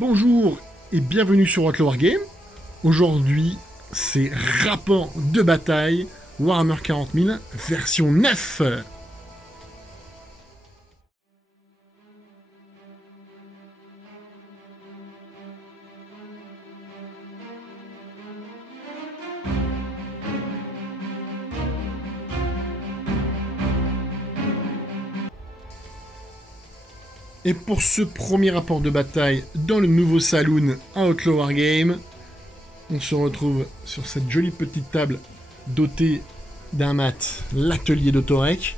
Bonjour et bienvenue sur Outlaw Wargame. Aujourd'hui, c'est rapport de bataille Warhammer 40 000 version 9. Et pour ce premier rapport de bataille dans le nouveau saloon à Outlaw Wargame, on se retrouve sur cette jolie petite table dotée d'un mat, l'atelier d'Autorec,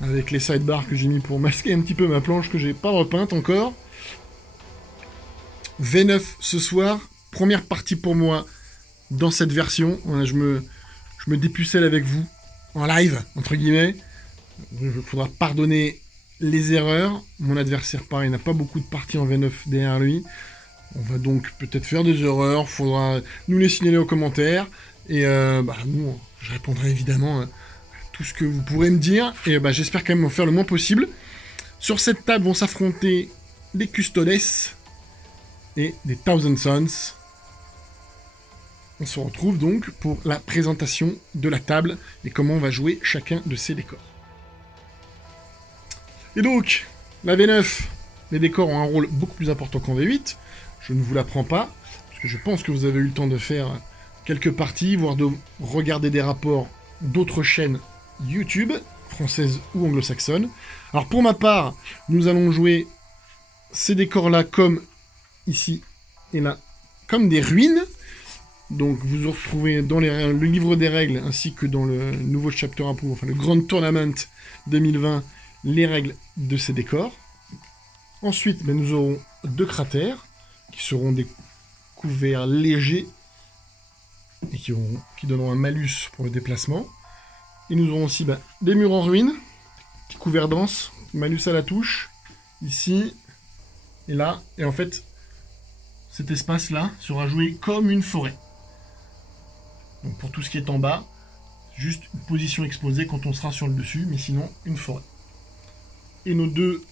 avec les sidebars que j'ai mis pour masquer un petit peu ma planche que j'ai pas repeinte encore. V9 ce soir, première partie pour moi dans cette version. Voilà, je me dépucelle avec vous en live, entre guillemets. Il faudra pardonner les erreurs. Mon adversaire, pareil, n'a pas beaucoup de parties en V9 derrière lui. On va donc peut-être faire des erreurs. Faudra nous les signaler en commentaire. Et nous, je répondrai évidemment à tout ce que vous pourrez me dire. Et j'espère quand même en faire le moins possible. Sur cette table vont s'affronter des Custodes et des Thousand Sons. On se retrouve donc pour la présentation de la table et comment on va jouer chacun de ces décors. Et donc, la V9, les décors ont un rôle beaucoup plus important qu'en V8. Je ne vous l'apprends pas, parce que je pense que vous avez eu le temps de faire quelques parties, voire de regarder des rapports d'autres chaînes YouTube, françaises ou anglo-saxonnes. Alors pour ma part, nous allons jouer ces décors-là comme ici et là, comme des ruines. Donc vous retrouvez dans le livre des règles, ainsi que dans le nouveau chapter approve, enfin le Grand Tournament 2020, les règles de ces décors. Ensuite, nous aurons deux cratères, qui seront des couverts légers, et qui donneront un malus pour le déplacement. Et nous aurons aussi des murs en ruine, des couverts denses, malus à la touche, ici, et là. Et en fait, cet espace-là sera joué comme une forêt. Donc pour tout ce qui est en bas, juste une position exposée quand on sera sur le dessus, mais sinon, une forêt. Et nos deux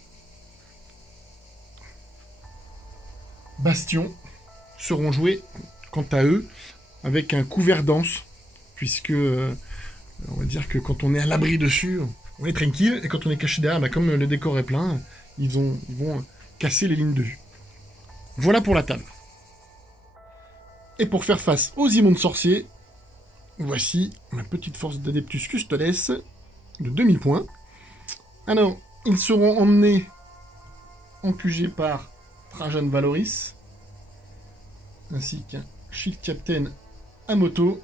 bastions seront joués, quant à eux, avec un couvert dense, puisque on va dire que quand on est à l'abri dessus, on est tranquille, et quand on est caché derrière, comme le décor est plein, ils vont casser les lignes de vue. Voilà pour la table. Et pour faire face aux immondes sorciers, voici ma petite force d'Adeptus Custodes de 2000 points. Alors, ils seront emmenés en QG par Trajan Valoris, ainsi qu'un Shield Captain à moto,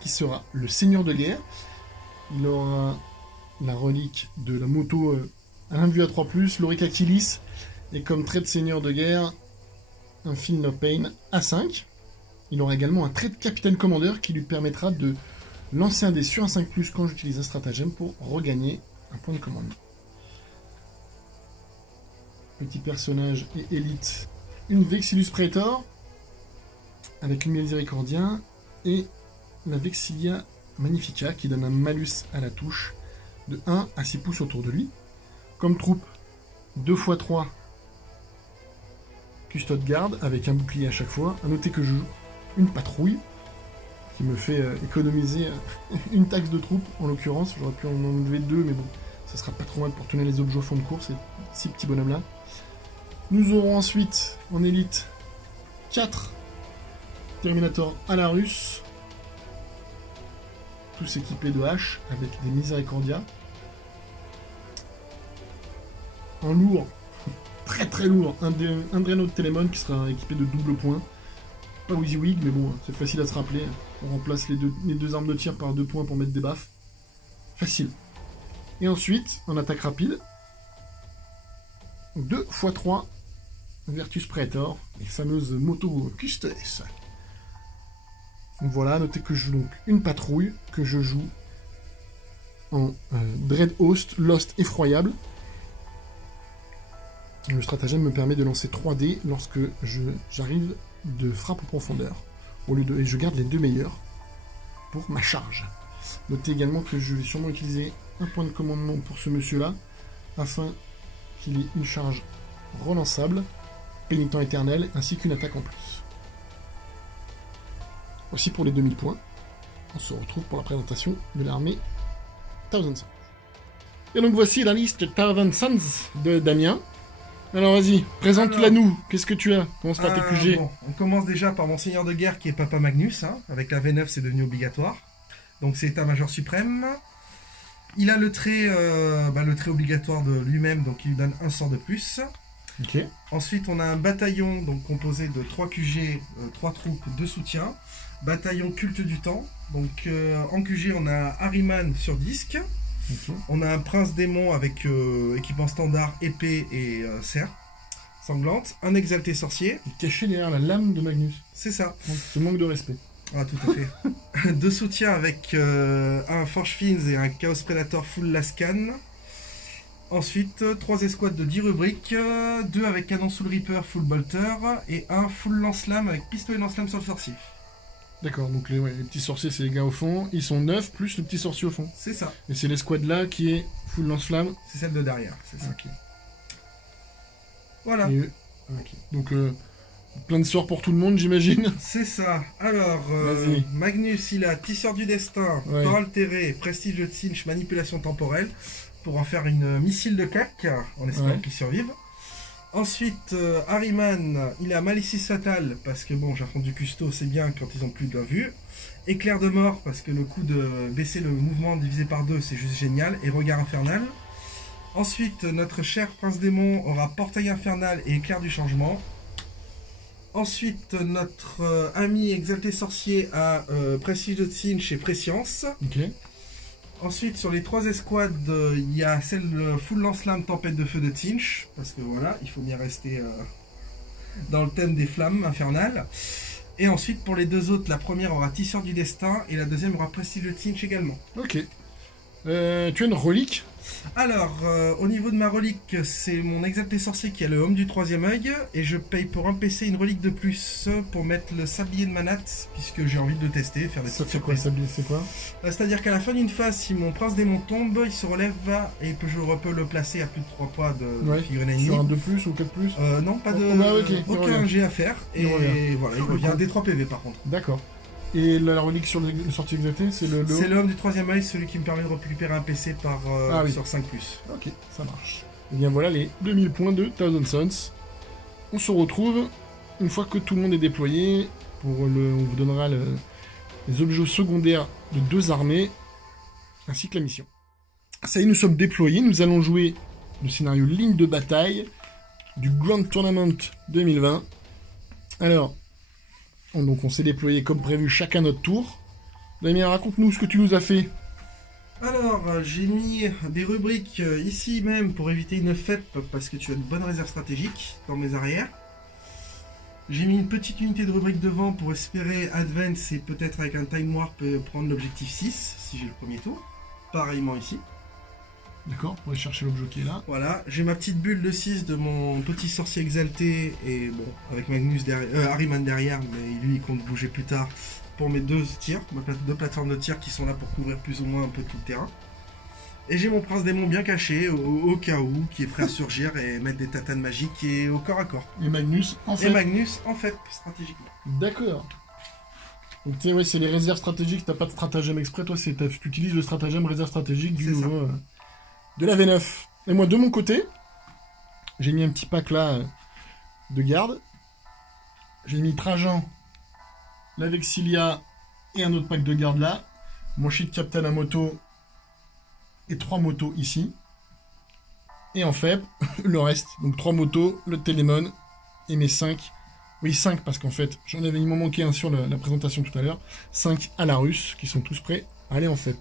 qui sera le Seigneur de guerre. Il aura la relique de la moto à 1 vue à 3+, l'Auric Achilles, et comme trait de Seigneur de guerre, un Feel No Pain à 5. Il aura également un trait de Capitaine Commandeur qui lui permettra de lancer un dé sur un 5+, quand j'utilise un stratagème pour regagner un point de commandement. Petit personnage et élite, une Vexillus Praetor avec une Miséricordia et la Vexilia Magnifica qui donne un malus à la touche de 1 à 6 pouces autour de lui. Comme troupe, 2x3 Custode Garde avec un bouclier à chaque fois. A noter que je joue une patrouille qui me fait économiser une taxe de troupe en l'occurrence. J'aurais pu en enlever 2, mais bon, ça sera pas trop mal pour tenir les objets au fond de course, ces petits bonhommes là. Nous aurons ensuite en élite 4 Terminator à la russe, tous équipés de haches avec des Miséricordia. En lourd, très très lourd, un Dreno de Télémon qui sera équipé de double point. Pas WYSIWYG, mais bon, c'est facile à se rappeler. On remplace les deux armes de tir par 2 points pour mettre des baffes. Facile. Et ensuite, en attaque rapide, 2x3 Virtus Praetor, les fameuses motos Custodes. Donc voilà, notez que je joue donc une patrouille, que je joue en Dread Host, Lost Effroyable. Le stratagème me permet de lancer 3 dés lorsque j'arrive de frappe en profondeur. Et je garde les 2 meilleurs pour ma charge. Notez également que je vais sûrement utiliser un point de commandement pour ce monsieur-là, afin qu'il ait une charge relançable. pénitent éternel, ainsi qu'une attaque en plus. Voici pour les 2000 points. On se retrouve pour la présentation de l'armée Thousand Sons. Et donc voici la liste Thousand Sons de Damien. Alors vas-y, présente-la nous. Qu'est-ce que tu as? Commence par tes QG. Bon, on commence déjà par mon seigneur de guerre qui est Papa Magnus. Hein. Avec la V9, c'est devenu obligatoire. Donc c'est état-major suprême. Il a le trait obligatoire de lui-même, donc il lui donne un sort de plus. Ok. Ensuite, on a un bataillon donc composé de 3 QG, 3 troupes de soutien. Bataillon culte du temps. Donc en QG, on a Ahriman sur disque. Okay. On a un prince démon avec équipement standard, épée et serre sanglante. Un exalté sorcier. Caché derrière la lame de Magnus. C'est ça. Donc, ce manque de respect. Ah, tout à fait. Deux soutiens avec un Forge Fins et un Chaos Predator full Lascan. Ensuite, 3 escouades de 10 rubriques, 2 avec canon Soul Reaper full Bolter et un full lance-lame avec pistolet lance-lame sur le sorcier. D'accord, donc les petits sorciers, c'est les gars au fond. Ils sont 9 plus le petit sorcier au fond. C'est ça. Et c'est l'escouade là qui est full lance-flamme. C'est celle de derrière, c'est ça. Ok. Voilà. Ok. Donc, plein de sorts pour tout le monde, j'imagine. C'est ça. Alors, Magnus, il a Tisseur du Destin, Ouais. Port altéré, Prestige de Cinch, Manipulation temporelle, pour en faire une missile de cac, en espérant Ouais. qu'il survive. Ensuite, Ahriman, il a Malicis Fatal, parce que bon, j'affronte du custo, c'est bien quand ils ont plus de vue. Éclair de mort, parce que le coup de baisser le mouvement divisé par 2, c'est juste génial. Et Regard infernal. Ensuite, notre cher Prince Démon aura Portail infernal et Éclair du changement. Ensuite, notre ami Exalté Sorcier a Prestige de Cinch et Prescience. Ok. Ensuite, sur les 3 escouades, il y a celle full lance-flamme Tempête de Feu de Tinch, parce que voilà, il faut bien rester dans le thème des flammes infernales. Et ensuite, pour les 2 autres, la première aura Tisseur du Destin, et la deuxième aura Prestige de Tinch également. Ok. Tu as une relique? Alors, au niveau de ma relique, c'est mon Exalté Sorcier qui a le Homme du 3e œil, et je paye pour un PC une relique de plus pour mettre le Sablier de Manat, puisque j'ai envie de le tester, faire des Ça petites fait quoi, surprises. ça? C'est quoi? C'est-à-dire qu'à la fin d'une phase, si mon Prince Démon tombe, il se relève et je peux le placer à plus de 3 poids de figurine ennemie. Sur un 2 plus ou 4 plus? Non, pas de... Oh, bah, ok, il aucun revient. jet à faire. Et Il revient. voilà, il revient des 3 PV par contre. D'accord. Et la relique sur le sortie exalté, c'est le... C'est l'homme du 3e œil, celui qui me permet de récupérer un PC par, oui. sur 5+. Ok, ça marche. Et bien voilà les 2000 points de Thousand Sons. On se retrouve une fois que tout le monde est déployé. On vous donnera les objets secondaires de 2 armées, ainsi que la mission. Ça y est, nous sommes déployés. Nous allons jouer le scénario ligne de bataille du Grand Tournament 2020. Alors, on s'est déployé comme prévu chacun notre tour. Damien, raconte-nous ce que tu nous as fait. Alors, j'ai mis des rubriques ici même pour éviter une FEP parce que tu as de bonnes réserves stratégiques dans mes arrières. J'ai mis une petite unité de rubrique devant pour espérer advance et peut-être avec un time warp prendre l'objectif 6 si j'ai le premier tour. Pareillement ici. D'accord, pour aller chercher l'objet qui est là. Voilà, j'ai ma petite bulle de 6 de mon petit sorcier exalté et bon, avec Magnus derrière, Ahriman derrière, mais lui il compte bouger plus tard pour mes 2 tirs, mes 2 plateformes de tir qui sont là pour couvrir plus ou moins un peu tout le terrain. Et j'ai mon prince démon bien caché au cas où, qui est prêt à surgir et mettre des tatanes magiques et au corps à corps. Et Magnus, en fait. Et Magnus, en fait, stratégiquement. D'accord. Donc tu sais, ouais, c'est les réserves stratégiques, t'as pas de stratagème exprès, toi tu utilises le stratagème réserve stratégique du nouveau, de la V9. Et moi de mon côté, j'ai mis un petit pack là de garde. J'ai mis Trajan, la Vexilia et un autre pack de garde là. Mon shit Captain à moto et 3 motos ici. Et en fait, le reste, donc 3 motos, le Télémon et mes 5. Oui, 5 parce qu'en fait, il m'en manquait un sur la présentation tout à l'heure. 5 à la russe qui sont tous prêts à aller en FEP.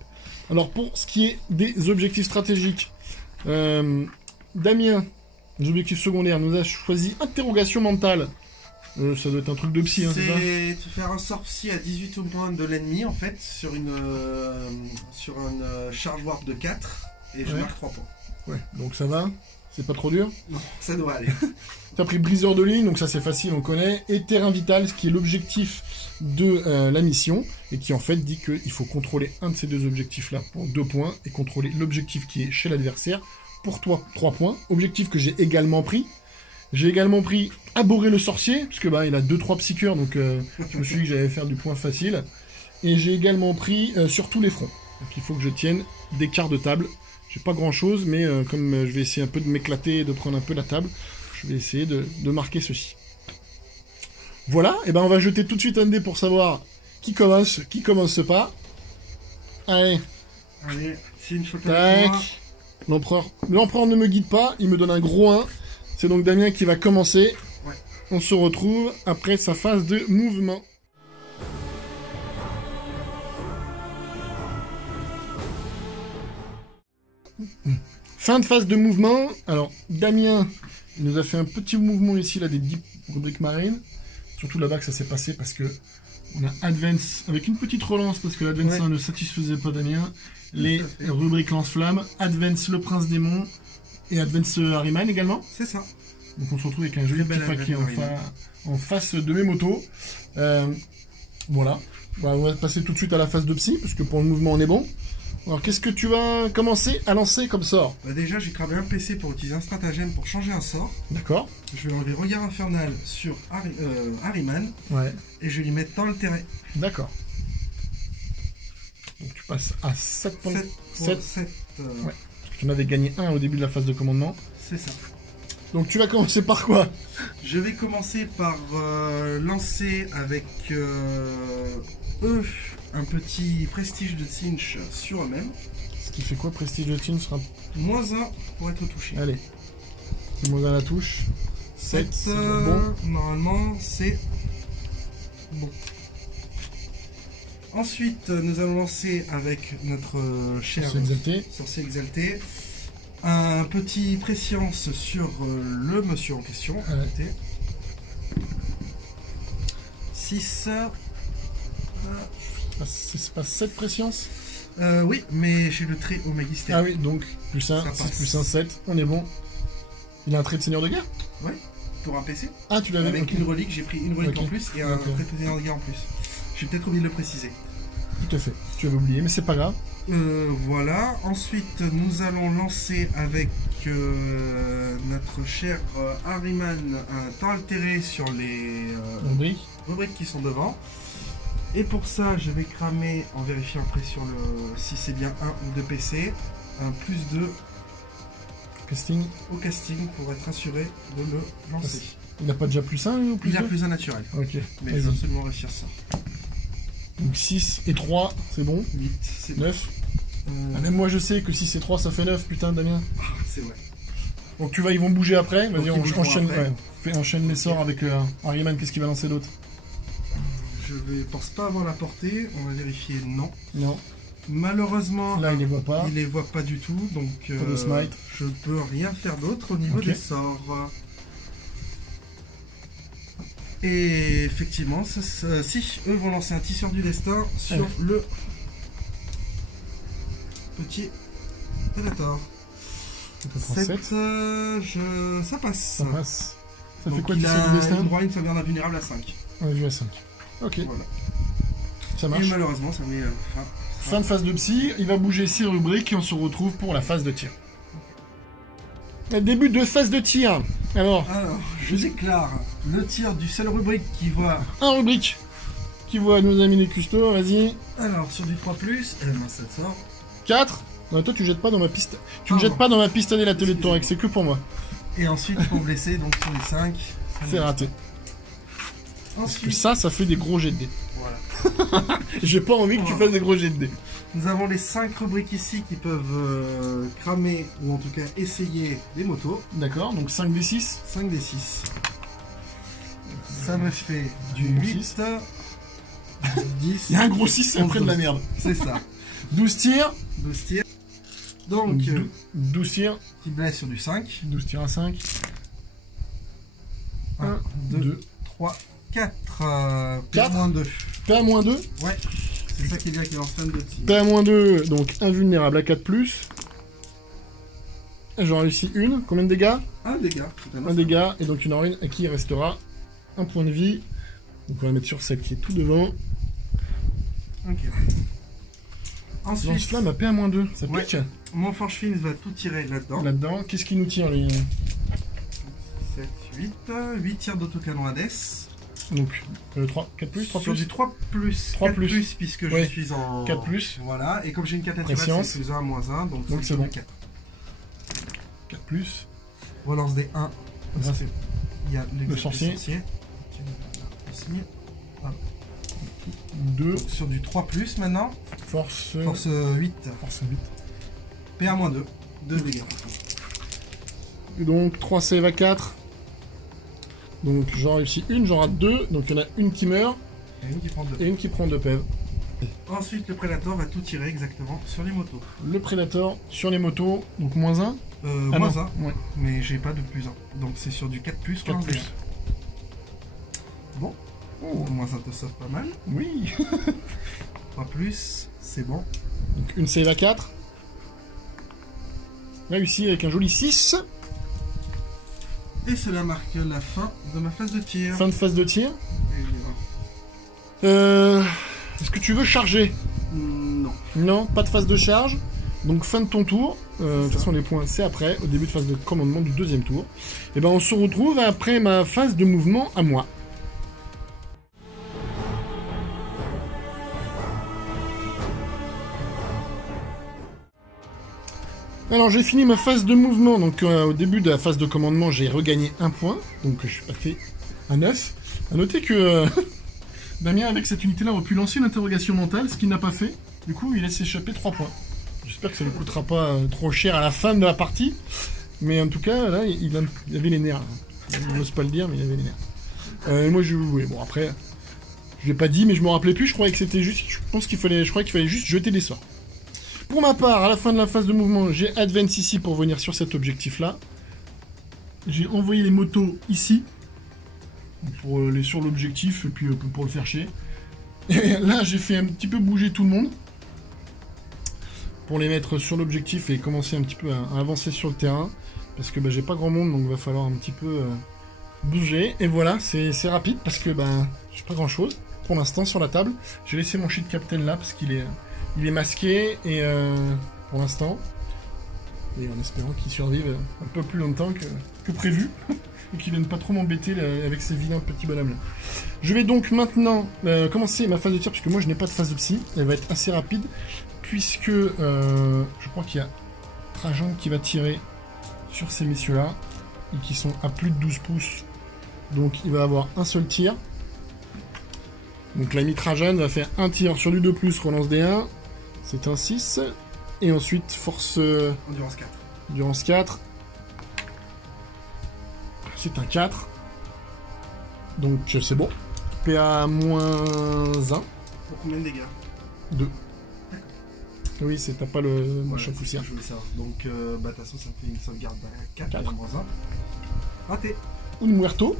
Alors pour ce qui est des objectifs stratégiques, Damien, les objectifs secondaires, nous a choisi interrogation mentale. Ça doit être un truc de psy, hein, c'est ça? C'est faire un sort psy à 18 points de l'ennemi en fait, sur une charge warp de 4, et je marque 3 points. Ouais, donc ça va? C'est pas trop dur? Non, ça doit aller. T'as pris briseur de ligne, donc ça c'est facile, on connaît, et terrain vital, ce qui est l'objectif de la mission, et qui en fait dit qu'il faut contrôler un de ces 2 objectifs-là pour 2 points, et contrôler l'objectif qui est chez l'adversaire pour toi 3 points. Objectif que j'ai également pris. J'ai également pris Abhorrer le sorcier, parce que bah, il a 2-3 psycheurs, donc je me suis dit que j'allais faire du point facile. Et j'ai également pris sur tous les fronts. Donc il faut que je tienne des quarts de table. J'ai pas grand chose, mais comme je vais essayer un peu de m'éclater et de prendre un peu la table, je vais essayer de marquer ceci. Voilà, et ben on va jeter tout de suite un dé pour savoir qui commence pas. Allez. Allez, c'est une faute Tac. L'empereur ne me guide pas, il me donne un gros 1. C'est donc Damien qui va commencer. Ouais. On se retrouve après sa phase de mouvement. Fin de phase de mouvement. Alors, Damien, il nous a fait un petit mouvement ici, là, des 10 rubriques marines. Surtout là-bas que ça s'est passé parce que on a Advance, avec une petite relance, parce que l'Advance 1 ne satisfaisait pas Damien. Les rubriques lance-flamme, Advance le prince démon, et Advance Harryman également. C'est ça. Donc on se retrouve avec un joli petit paquet en face de mes motos. Voilà. Bah, on va passer tout de suite à la phase de psy, parce que pour le mouvement on est bon. Alors qu'est-ce que tu vas commencer à lancer comme sort? Bah déjà j'ai cramé un PC pour utiliser un stratagème pour changer un sort. D'accord. Je vais enlever Regard Infernal sur Harryman. Ouais. Et je vais lui mettre dans le terrain. D'accord. Donc tu passes à 7 points. 7. Ouais. Tu en avais gagné 1 au début de la phase de commandement. C'est ça. Donc tu vas commencer par quoi? Je vais commencer par lancer avec eux un petit prestige de cinch sur eux-mêmes. Ce qui fait quoi, prestige de Tin sera... -1 pour être touché. Allez. C'est moins à la touche. 7, c'est bon. Normalement, c'est bon. Ensuite, nous allons lancer avec notre cher sorcier exalté un petit préscience sur le monsieur en question. Ouais. 6. C'est pas 7 préscience? Oui, mais j'ai le trait au magistère. Ah oui, donc plus 1, 6 plus 1, 7, on est bon. Il a un trait de seigneur de guerre? Oui, pour un PC. Ah, tu l'avais avec une relique, j'ai pris une relique en plus et un trait de seigneur de guerre en plus. J'ai peut-être oublié de le préciser. Tout à fait, tu avais oublié, mais c'est pas grave. Voilà, ensuite nous allons lancer avec notre cher Harryman un temps altéré sur les rubriques qui sont devant. Et pour ça, je vais cramer, en vérifiant après sur si c'est bien 1 ou 2 PC, un +2 casting au casting pour être assuré de le lancer. Il n'a pas déjà +1 ou plus 2? Il a +1 naturel. Ok. Mais il faut absolument réussir ça. Donc 6 et 3, c'est bon. 8, c'est 9. Ah, même moi je sais que 6 et 3 ça fait 9, putain Damien. C'est vrai. Donc ils vont bouger après. Vas-y, enchaîne les sorts avec Harryman, qu'est-ce qu'il va lancer d'autre? Je ne pense pas avoir la portée, on va vérifier, non. Non. Malheureusement, là il les voit pas. Il les voit pas du tout, donc je ne peux rien faire d'autre au niveau des sorts. Et effectivement, si eux vont lancer un tisseur du destin sur le petit Predator. 7, ça passe. Ça passe. Ça donc fait quoi il tisseur a du destin? droit à une sauvegarde invulnérable à 5. Ouais, vu à 5. Ok. Voilà. Ça marche. Et malheureusement, ça met fin de phase de psy, il va bouger 6 rubriques et on se retrouve pour la phase de tir. Début de phase de tir. Alors, je déclare le tir du seul rubrique qui voit... Un rubrique qui voit nos amis les custos, vas-y. Alors, sur du 3+, ça sort. 4. Non, toi tu jettes pas dans ma piste. Tu ne jettes pas dans ma pistonnée la télé de Torek, c'est que pour moi. Et ensuite, pour blesser, donc sur les 5. C'est raté. Ensuite, parce que ça fait des gros jets de dés. Voilà. J'ai pas envie que tu fasses des gros jets de dés. Nous avons les 5 rubriques ici qui peuvent cramer ou en tout cas essayer des motos. D'accord, donc 5 des 6. 5 des 6. Ça me fait du 8, 10. Il y a un gros 6 après de la merde. C'est ça. 12 tirs. 12 tirs. Donc 12 tirs. Qui blesse sur du 5. 12 tirs à 5. 1, 2, 3, 4. PA-2. PA-2. Ouais. C'est ça qui est bien qu'il est en stand de tir. PA-2, donc invulnérable à 4+. J'en réussis une. Combien de dégâts? Un dégât. Un dégât, et donc il y en aura une à qui il restera un point de vie. Donc on va mettre sur celle qui est tout devant. Ok. Ensuite, lance-flamme à PA-2, ça pique. Mon Forge Fins va tout tirer là-dedans. Là-dedans, qu'est-ce qui nous tire les... 7, 8. 8 tirs d'autocanon Hades. Donc 3, 4 plus, 3 Sur plus. du 3 plus, 3 4 plus. plus, puisque Ouais. je suis en... 4 plus. Voilà, et comme j'ai une 4 naturelle, Préscience. c'est plus 1, moins 1, donc c'est bon. 4. 4 plus. Relance des 1. Ça, c'est Il y a le sorcier. Ici. 2. Donc, sur du 3 plus maintenant. Force. Force 8. Force 8. PA-2. 2 dégâts. Et donc 3 save à 4. Donc j'en réussis une, j'en rate 2. Donc il y en a une qui meurt Et une qui prend 2. et une qui prend 2 PEV. Ensuite, le prédateur va tout tirer exactement sur les motos. Le Predator sur les motos, donc moins 1. Moins non. 1, Ouais, mais j'ai pas de plus 1. Donc c'est sur du 4 plus. 4 plus. Bon. Oh, Moins 1 te sauve pas mal. oui. 3 plus, c'est bon. Donc une save à 4. Réussi avec un joli 6. Et cela marque la fin de ma phase de tir. Fin de phase de tir. Et, Est-ce que tu veux charger? non. Non, pas de phase de charge. Donc fin de ton tour. De toute façon les points c'est après, au début de phase de commandement du deuxième tour. Et ben on se retrouve après ma phase de mouvement à moi. Alors j'ai fini ma phase de mouvement, donc au début de la phase de commandement j'ai regagné un point, donc je suis passé à 9. A noter que Damien avec cette unité là aurait pu lancer une interrogation mentale, ce qu'il n'a pas fait, du coup il laisse échapper 3 points. J'espère que ça ne coûtera pas trop cher à la fin de la partie, mais en tout cas là il avait les nerfs, il n'ose pas le dire mais il avait les nerfs. Et moi je jouais, bon après, je l'ai pas dit mais je me rappelais plus, je croyais que c'était juste, je croyais qu'il fallait juste jeter des sorts. Pour ma part, à la fin de la phase de mouvement, j'ai advance ici pour venir sur cet objectif-là. J'ai envoyé les motos ici, pour les sur l'objectif, et puis pour le faire chier. Et là, j'ai fait un petit peu bouger tout le monde, pour les mettre sur l'objectif et commencer un petit peu à avancer sur le terrain, parce que j'ai pas grand monde, donc il va falloir un petit peu bouger. Et voilà, c'est rapide, parce que j'ai pas grand-chose, pour l'instant, sur la table. J'ai laissé mon shit captain là, parce qu'il est... Il est masqué et pour l'instant, et en espérant qu'il survive un peu plus longtemps que prévu et qu'il vienne pas trop m'embêter avec ces vilains petits bonhommes là. Je vais donc maintenant commencer ma phase de tir puisque moi je n'ai pas de phase de psy, elle va être assez rapide puisque je crois qu'il y a Trajan qui va tirer sur ces messieurs là et qui sont à plus de 12 pouces, donc il va avoir un seul tir. Donc l'ami Trajan va faire un tir sur du 2+, relance des 1. C'est un 6. Et ensuite, force... Endurance 4. Endurance 4. C'est un 4. Donc c'est bon. PA -1. Pour combien de dégâts? 2. Oui, t'as pas le machin c'est poussière. ce que je voulais savoir. Donc, de toute façon, ça fait une sauvegarde à 4, 4. moins 1. Raté. Un muerto.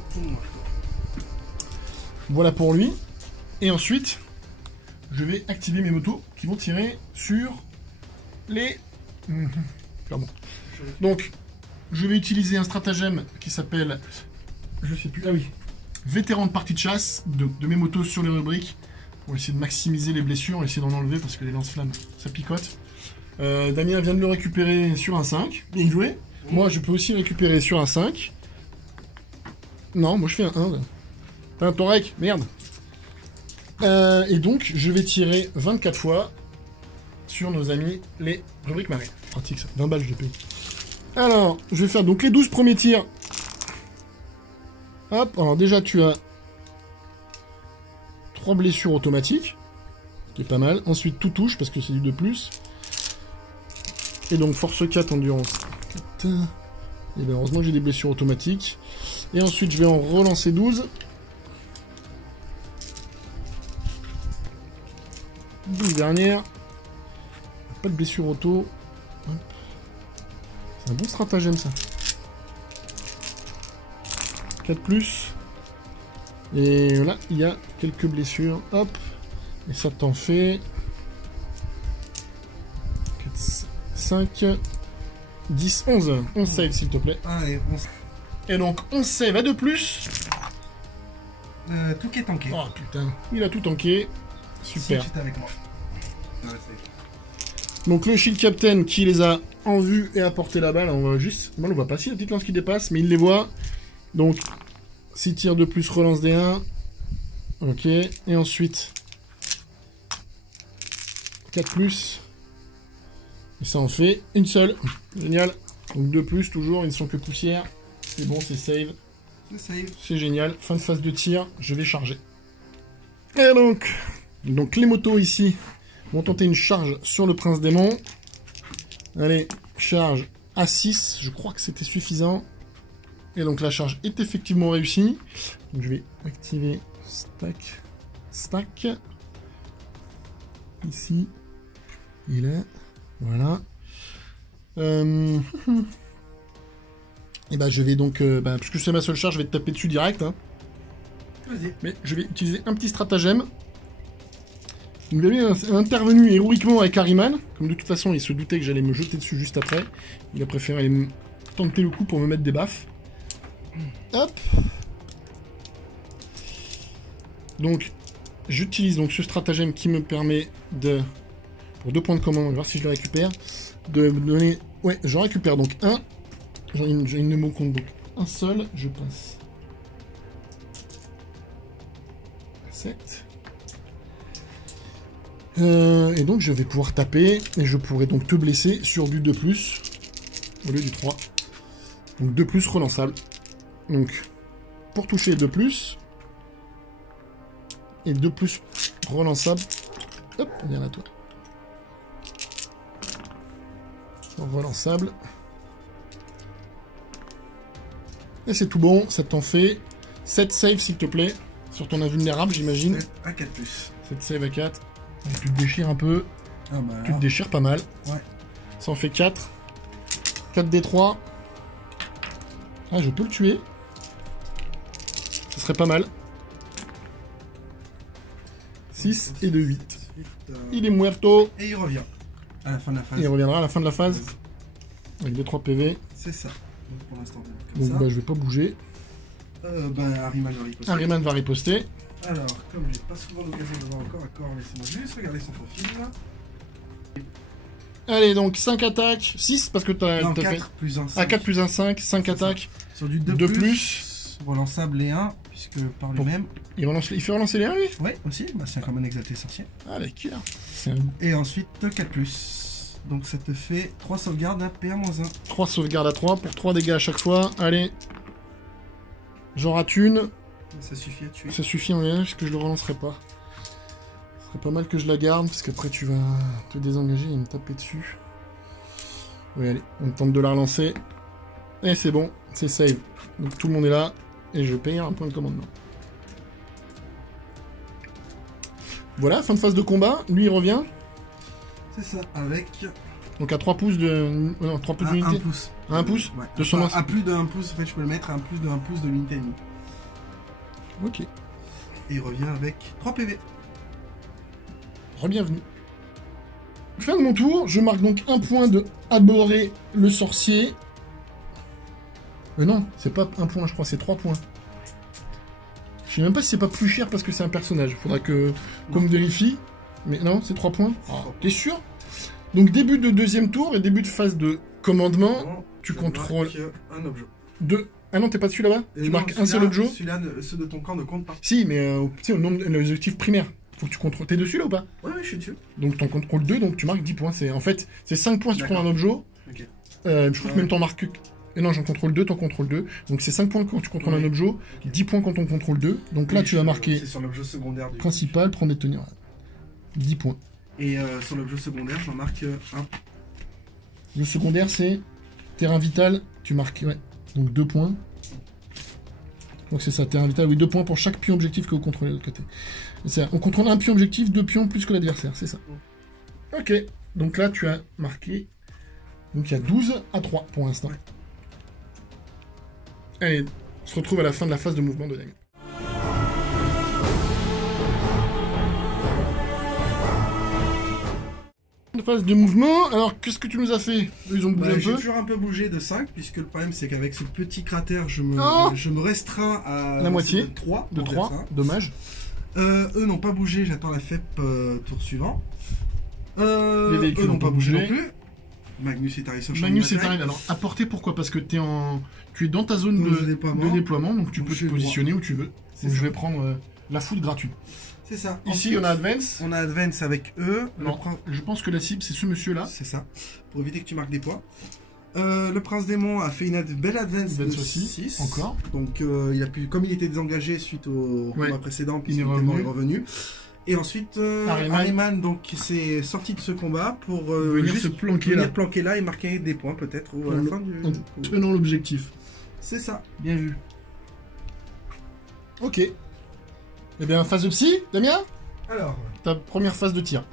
Voilà pour lui. Et ensuite, je vais activer mes motos qui vont tirer sur les... Pardon. Donc, je vais utiliser un stratagème qui s'appelle... Je sais plus... Ah oui. Vétéran de partie de chasse de mes motos sur les rubriques. Pour essayer de maximiser les blessures, essayer d'en enlever parce que les lance-flammes, ça picote. Damien vient de le récupérer sur un 5. Bien joué. Moi, je peux aussi récupérer sur un 5. Non, moi je fais un 1. T'as ton rec, merde. Et donc, je vais tirer 24 fois sur nos amis les rubriques marées. Pratique ça, 20 balles je l'ai payé. Alors, je vais faire donc les 12 premiers tirs. Hop, alors déjà tu as 3 blessures automatiques, qui est pas mal. Ensuite, tout touche parce que c'est du 2+. Et donc, force 4, endurance 4. Et bien, heureusement que j'ai des blessures automatiques. Et ensuite, je vais en relancer 12. 12 dernières. Pas de blessure auto. C'est un bon stratagème ça. 4+. Et là, il y a quelques blessures. Hop. Et ça t'en fait 4, 5, 10, 11. 11 save s'il te plaît. Allez, Et donc 11 save à 2+. tout qui est tanké. Oh putain, il a tout tanké. Super. Si tu es avec moi. Donc le Shield Captain qui les a en vue et a porté la balle, on va juste... Mal on voit pas si la petite lance qui dépasse, mais il les voit. Donc, 6 tirs de plus, relance des 1. Ok. Et ensuite, 4 plus. Et ça en fait une seule. Génial. Donc 2 plus, toujours, ils ne sont que poussière. C'est bon, c'est save. C'est génial. Fin de phase de tir, je vais charger. Et donc les motos ici vont tenter une charge sur le prince démon. Allez, charge à 6. Je crois que c'était suffisant. Et donc la charge est effectivement réussie. Donc je vais activer stack. Ici. Et là. Voilà. Et bah je vais donc, puisque c'est ma seule charge, je vais te taper dessus direct. Hein. Vas-y. Mais je vais utiliser un petit stratagème. Donc Damien est intervenu héroïquement avec Harryman. Comme de toute façon il se doutait que j'allais me jeter dessus juste après. Il a préféré aller tenter le coup pour me mettre des baffes. Hop. Donc j'utilise donc ce stratagème qui me permet de... Pour 2 points de commande, on va voir si je le récupère. De me donner... Ouais, j'en récupère donc un. Il ne me compte donc un seul. Je passe. 7. Et donc je vais pouvoir taper. Et je pourrai donc te blesser sur du 2+. Au lieu du 3. Donc 2+, relançable. Donc, pour toucher 2+. Et 2+, relançable. Hop, viens à toi. Relançable. Et c'est tout bon, ça t'en fait 7 saves s'il te plaît, sur ton invulnérable j'imagine. 7 à 4+. 7 saves à 4. Et tu te déchires un peu. Ah bah, tu te déchires pas mal. Ouais. Ça en fait 4. 4 D3. Ah, je peux le tuer. Ce serait pas mal. 6 et de 8. Il est muerto. Et il revient à la fin de la phase. Il reviendra à la fin de la phase. Avec 2-3 PV. C'est ça. Donc pour l'instant, donc bah, je vais pas bouger. Harryman va riposter. Harryman va riposter. Alors, comme j'ai pas souvent l'occasion de voir encore à corps, laissez-moi juste regarder son profil là. Allez, donc 5 attaques, 6 parce que t'as Non, 4 fait... plus 1, 5. Ah, 4 plus 1, 5, 5 attaques. Sur du 2 plus, relançable et 1, puisque par lui-même... Il fait relancer les 1, lui? Ouais, aussi, bah, c'est un common exalté sorcier. Allez, killer. Et ensuite, 4 plus. Donc ça te fait 3 sauvegardes à PA-1. 3 sauvegardes à 3 pour 3 dégâts à chaque fois. Allez. J'en rate une. Ça suffit à tuer. Ça suffit en rien, parce que je le relancerai pas. Ce serait pas mal que je la garde, parce qu'après tu vas te désengager et me taper dessus. Oui, allez, on tente de la relancer. Et c'est bon, c'est save. Donc tout le monde est là, et je paye un point de commandement. Voilà, fin de phase de combat. Lui, il revient. C'est ça, avec... Donc à 3 pouces de... non, 3 pouces d'unité. 1 pouce. À 1 pouce ouais. De son lance. À plus de 1 pouce, en fait, je peux le mettre à plus de 1 pouce de l'unité ennemie. Ok. Et il revient avec 3 PV. Re-bienvenue. Fin de mon tour, je marque donc un point de Abhorrer le sorcier. Non, c'est pas un point, je crois, c'est 3 points. Je sais même pas si c'est pas plus cher parce que c'est un personnage. Faudra que qu'on me vérifie. Mais non, c'est 3 points. Ah, t'es sûr? Donc début de deuxième tour et début de phase de commandement, tu contrôles un objet. 2. Ah non, t'es pas dessus là-bas? Tu marques un seul objet? Celui-là, ceux de ton camp ne comptent pas. Si, mais tu sais, au nombre de l'objectif primaire. Faut que tu contrôles. T'es dessus là ou pas? Ouais, je suis dessus. Donc t'en contrôles 2, donc tu marques 10 points. En fait, c'est 5 points si tu prends un objet. Okay. Je crois que même t'en marques... Et non, j'en contrôle 2, t'en contrôles 2. Donc c'est 5 points quand tu contrôles un objet, 10 points quand on contrôle 2. Donc là, tu vas marquer... C'est sur l'objet secondaire du... Principal, prendre et tenir. 10 points. Et sur l'objet secondaire, j'en marque 1. Le secondaire, c'est terrain vital. Tu marques... Ouais. Donc 2 points. Donc c'est ça, terrain vital. Oui, 2 points pour chaque pion objectif que vous contrôlez de l'autre côté. On contrôle un pion objectif, 2 pions plus que l'adversaire, c'est ça. Ok. Donc là, tu as marqué... Donc il y a 12 à 3 pour l'instant. Ouais. Allez, on se retrouve à la fin de la phase de mouvement de Damien. Phase de mouvement, alors qu'est-ce que tu nous as fait? Ils ont bougé un peu. J'ai toujours un peu bougé de 5, puisque le problème c'est qu'avec ce petit cratère, je me restreins à la moitié de 3. De 3, dommage. Eux n'ont pas bougé, j'attends la FEP tour suivant. Les véhicules eux n'ont pas bougé non plus. Magnus est arrivé sur le champ Magnus de est bataille. arrivé. Alors, à portée, pourquoi? Parce que tu es dans ta zone Dans de le déploiement. déploiement, donc tu Donc, peux j'ai te le positionner où tu veux. C'est Donc ça. je vais prendre la foudre gratuite. C'est ça. Ici, Ensuite, on a Advance. on a Advance avec eux. Non, je pense que la cible, c'est ce monsieur-là. C'est ça. Pour éviter que tu marques des points. Le prince démon a fait une belle advance de Advance aussi, 6. encore. Donc il a pu, comme il était désengagé suite au Ouais. combat précédent, Il est puisqu'il était mort, revenu. il est revenu. Et ensuite, Harryman. Harryman donc s'est sorti de ce combat pour Venir juste se planquer venir là, planquer là et marquer des points peut-être à la En- fin du. en tenant l'objectif. C'est ça. Bien vu. Ok. Eh bien, phase de psy, Damien? Alors, Ta première phase de tir.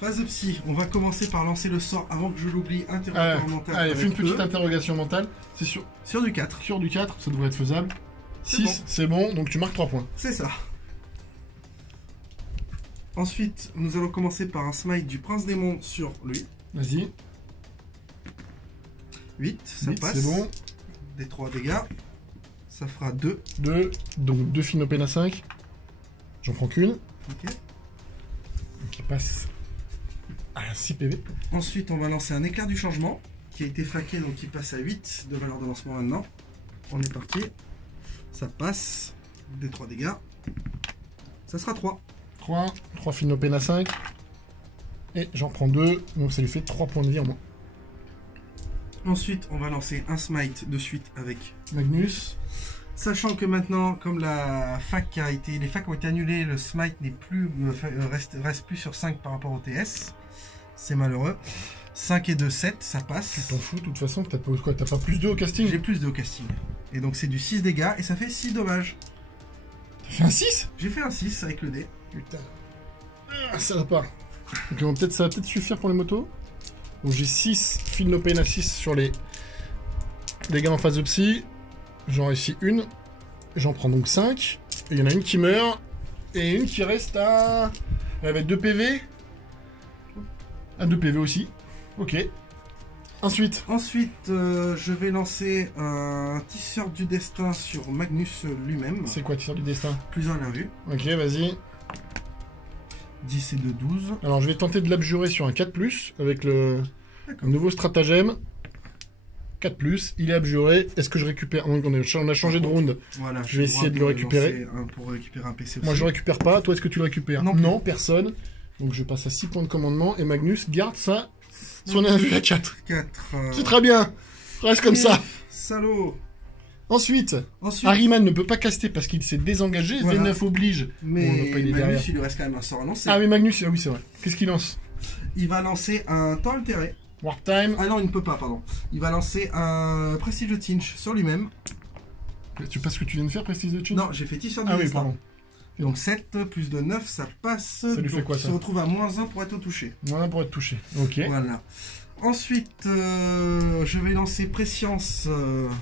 phase de psy. On va commencer par lancer le sort avant que je l'oublie. Interrogatoire mental. Allez, fais une avec petite eux. interrogation mentale. C'est Sur du 4. sur du 4, ça devrait être faisable. C'est 6, bon. c'est bon, donc tu marques 3 points. C'est ça. Ensuite, nous allons commencer par un smite du prince démon sur lui. Vas-y, 8, ça vite, passe. c'est bon. Des 3 dégâts. Ça fera 2. 2, donc 2 Finopène à 5. J'en prends qu'une. Ok. Qui passe à 6 PV. Ensuite, on va lancer un éclair du changement qui a été flaqué, donc il passe à 8 de valeur de lancement maintenant. On est parti. Ça passe. Des 3 dégâts. Ça sera 3. 3 Finopène à 5. Et j'en prends 2, donc ça lui fait 3 points de vie en moins. Ensuite, on va lancer un smite de suite avec Magnus. Sachant que maintenant, comme les facs ont été annulés, le smite n'est plus reste plus sur 5 par rapport au TS. C'est malheureux. 5 et 2, 7, ça Tu passe. t'en fous de toute façon, t'as pas, quoi, t'as pas plus 2 au casting? J'ai plus de casting. Et donc c'est du 6 dégâts et ça fait 6 dommages. T'as fait un 6? J'ai fait un 6 avec le dé. Putain. Ah, ça va pas. Donc ça va peut-être suffire pour les motos. Donc j'ai 6 fil no pain à 6 sur les dégâts en phase de psy. J'en réussis une. J'en prends donc 5. Et il y en a une qui meurt. Et une qui reste à... Elle va être 2 PV. À 2 PV aussi. Ok. Ensuite. Ensuite, je vais lancer un tisseur du destin sur Magnus lui-même. C'est quoi, tisseur du destin? Plus un vu. Ok, vas-y. 10 et 2, 12. Alors je vais tenter de l'abjurer sur un 4+, avec le nouveau stratagème. 4+, il est abjuré. Est-ce que je récupère... Donc on a changé de round. Voilà, Je vais essayer de le récupérer. Pour récupérer un PC aussi. Moi je le récupère pas, toi est-ce que tu le récupères? Non. Personne. Donc je passe à 6 points de commandement et Magnus garde ça son invu à 4. 4. C'est très bien. Reste comme ça. Salaud. Ensuite, Ensuite, Harryman ne peut pas caster parce qu'il s'est désengagé. Voilà. V9 oblige. mais On va pas aider derrière. Magnus, il lui reste quand même un sort à lancer. Ah oui, Magnus, ah oui c'est vrai. Qu'est-ce qu'il lance? Il va lancer un temps altéré. Warp time. Ah non, il ne peut pas, pardon. Il va lancer un Prestige de Tinch sur lui-même. Tu passes ce que tu viens de faire, Prestige de Chin? Non, j'ai fait tisseur du Ah oui, destin. pardon. Donc 7 plus de 9, ça passe. Ça lui fait Donc, quoi, il ça se retrouve à -1 pour être au touché. Voilà pour être touché. Ok. Voilà. Ensuite, je vais lancer Prescience.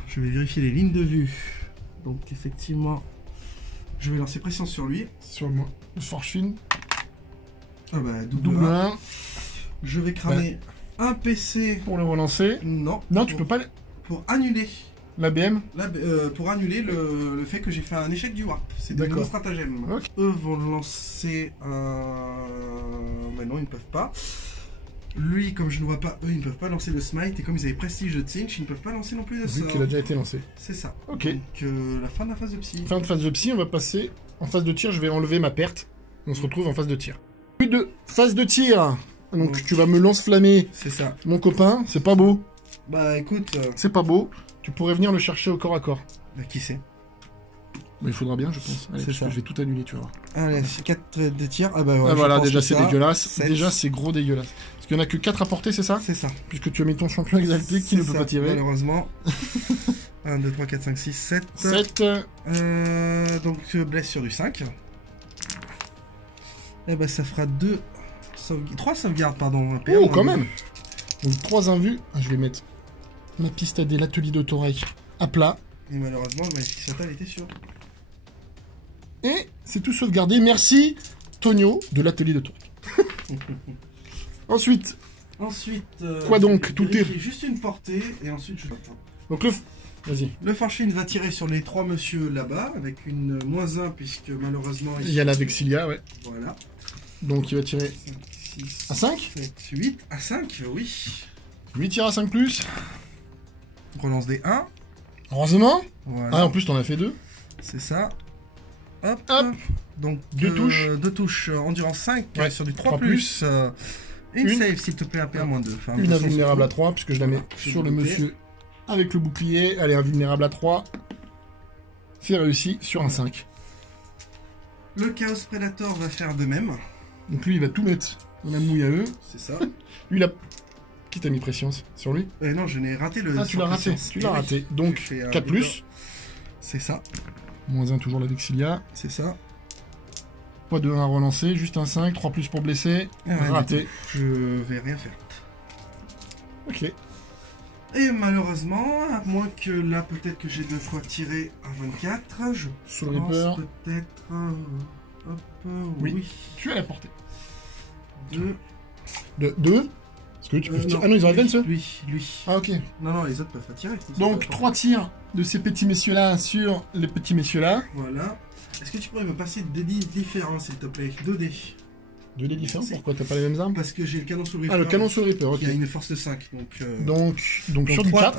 Je vais vérifier les lignes de vue. Donc effectivement, je vais lancer Prescience sur lui. Sur moi. Fortune. Ah bah, Double 1. Je vais cramer un PC. Pour le relancer. Non. Non, tu peux pas. Pour annuler. L'ABM. Là, pour annuler le fait que j'ai fait un échec du warp. C'est de D'accord. mon stratagème. Ok. Eux vont lancer un... Mais non, ils ne peuvent pas. Lui, comme je ne vois pas, eux, ils ne peuvent pas lancer le smite. Et comme ils avaient prestige de Tzinch, ils ne peuvent pas lancer non plus de Vu sort. qu'il a déjà été lancé. C'est ça. Ok. Donc, la fin de la phase de psy. Fin de phase de psy, on va passer en phase de tir. Je vais enlever ma perte. On se retrouve en phase de tir. Plus de phase de tir. Donc Ok. tu vas me lance-flammer, C'est ça. mon copain. C'est pas beau. Bah écoute, C'est pas beau. Tu pourrais venir le chercher au corps à corps. qui c'est? Mais il faudra bien, je pense. Allez, C'est parce ça. que je vais tout annuler, tu vas voir. Allez, 4 de tir. Ah bah ouais, Ah je voilà, pense déjà que c'est ça, dégueulasse. 7. Déjà c'est gros dégueulasse. Parce qu'il y en a que 4 à porter, c'est ça? C'est ça. Puisque tu as mis ton champion exalté qui ne C'est peut ça, pas tirer. Malheureusement. 1, 2, 3, 4, 5, 6, 7. 7. Donc blesse sur du 5. Et bah ça fera 3 sauvegardes, pardon. Un Oh, quand même. Donc 3 invus. Ah, je vais mettre ma piste à dés, l'atelier d'Autoreich à plat. Et malheureusement, le maléfique total était sûr. Et c'est tout sauvegardé. Merci, Tonio, de l'atelier d'Autoreich. Ensuite, Ensuite, Quoi donc, je tout vérifie juste une portée et ensuite je... donc vas-y. Le Farchine va tirer sur les 3 monsieur là-bas avec une -1 puisque malheureusement... Il y a la Vexilia, ouais. Voilà. Donc il va tirer 5, 6, à 5. 7, 8, à 5, oui. 8 tirs à 5+. Relance des 1. Heureusement. Voilà. Ah, en plus, t'en as fait 2. C'est ça. Hop. Hop. Donc, 2 touches. 2 touches, endurance 5 Ouais, sur du 3+. 3+. Une Une. save, s'il te plaît, AP à -2. Enfin, Une invulnérable à 3, puisque je la mets Je vais sur le noter. monsieur avec le bouclier. Allez, invulnérable à 3. C'est réussi sur un 5. Le Chaos Predator va faire de même. Donc lui, il va tout mettre dans la mouille à eux. C'est ça. Lui, il a... Qui t'a mis pression sur lui? Non, je n'ai raté le. Ah, tu l'as raté. surpuissance. Tu Eh l'as oui. raté. Donc, J'ai fait un 4+. leader. C'est ça. -1 toujours la Vexilia. C'est ça. Pas de 1 à relancer, juste un 5. 3+ pour blesser. Ah ouais, Raté. Je vais rien faire. Ok. Et malheureusement, à moins que là, peut-être que j'ai 2 fois tiré à 24, je Soul pense Reaper. peut-être... hop, Oui. oui. Tu as la portée. 2. De 2. Parce que tu peux tirer. Ah non, ils ont advance eux. Lui. Ah, ok. Non, les autres peuvent pas tirer. Ils sont Donc, pas 3 tirs de ces petits messieurs-là sur les petits messieurs-là. Voilà. Est-ce que tu pourrais me passer des dés différents, s'il te plaît? 2 dés. 2 dés différents. Si. Pourquoi t'as pas les mêmes armes? Parce que j'ai le canon Soul Reaper. Ah, le canon Soul Reaper, ok. Qui a une force de 5. Donc sur du 4.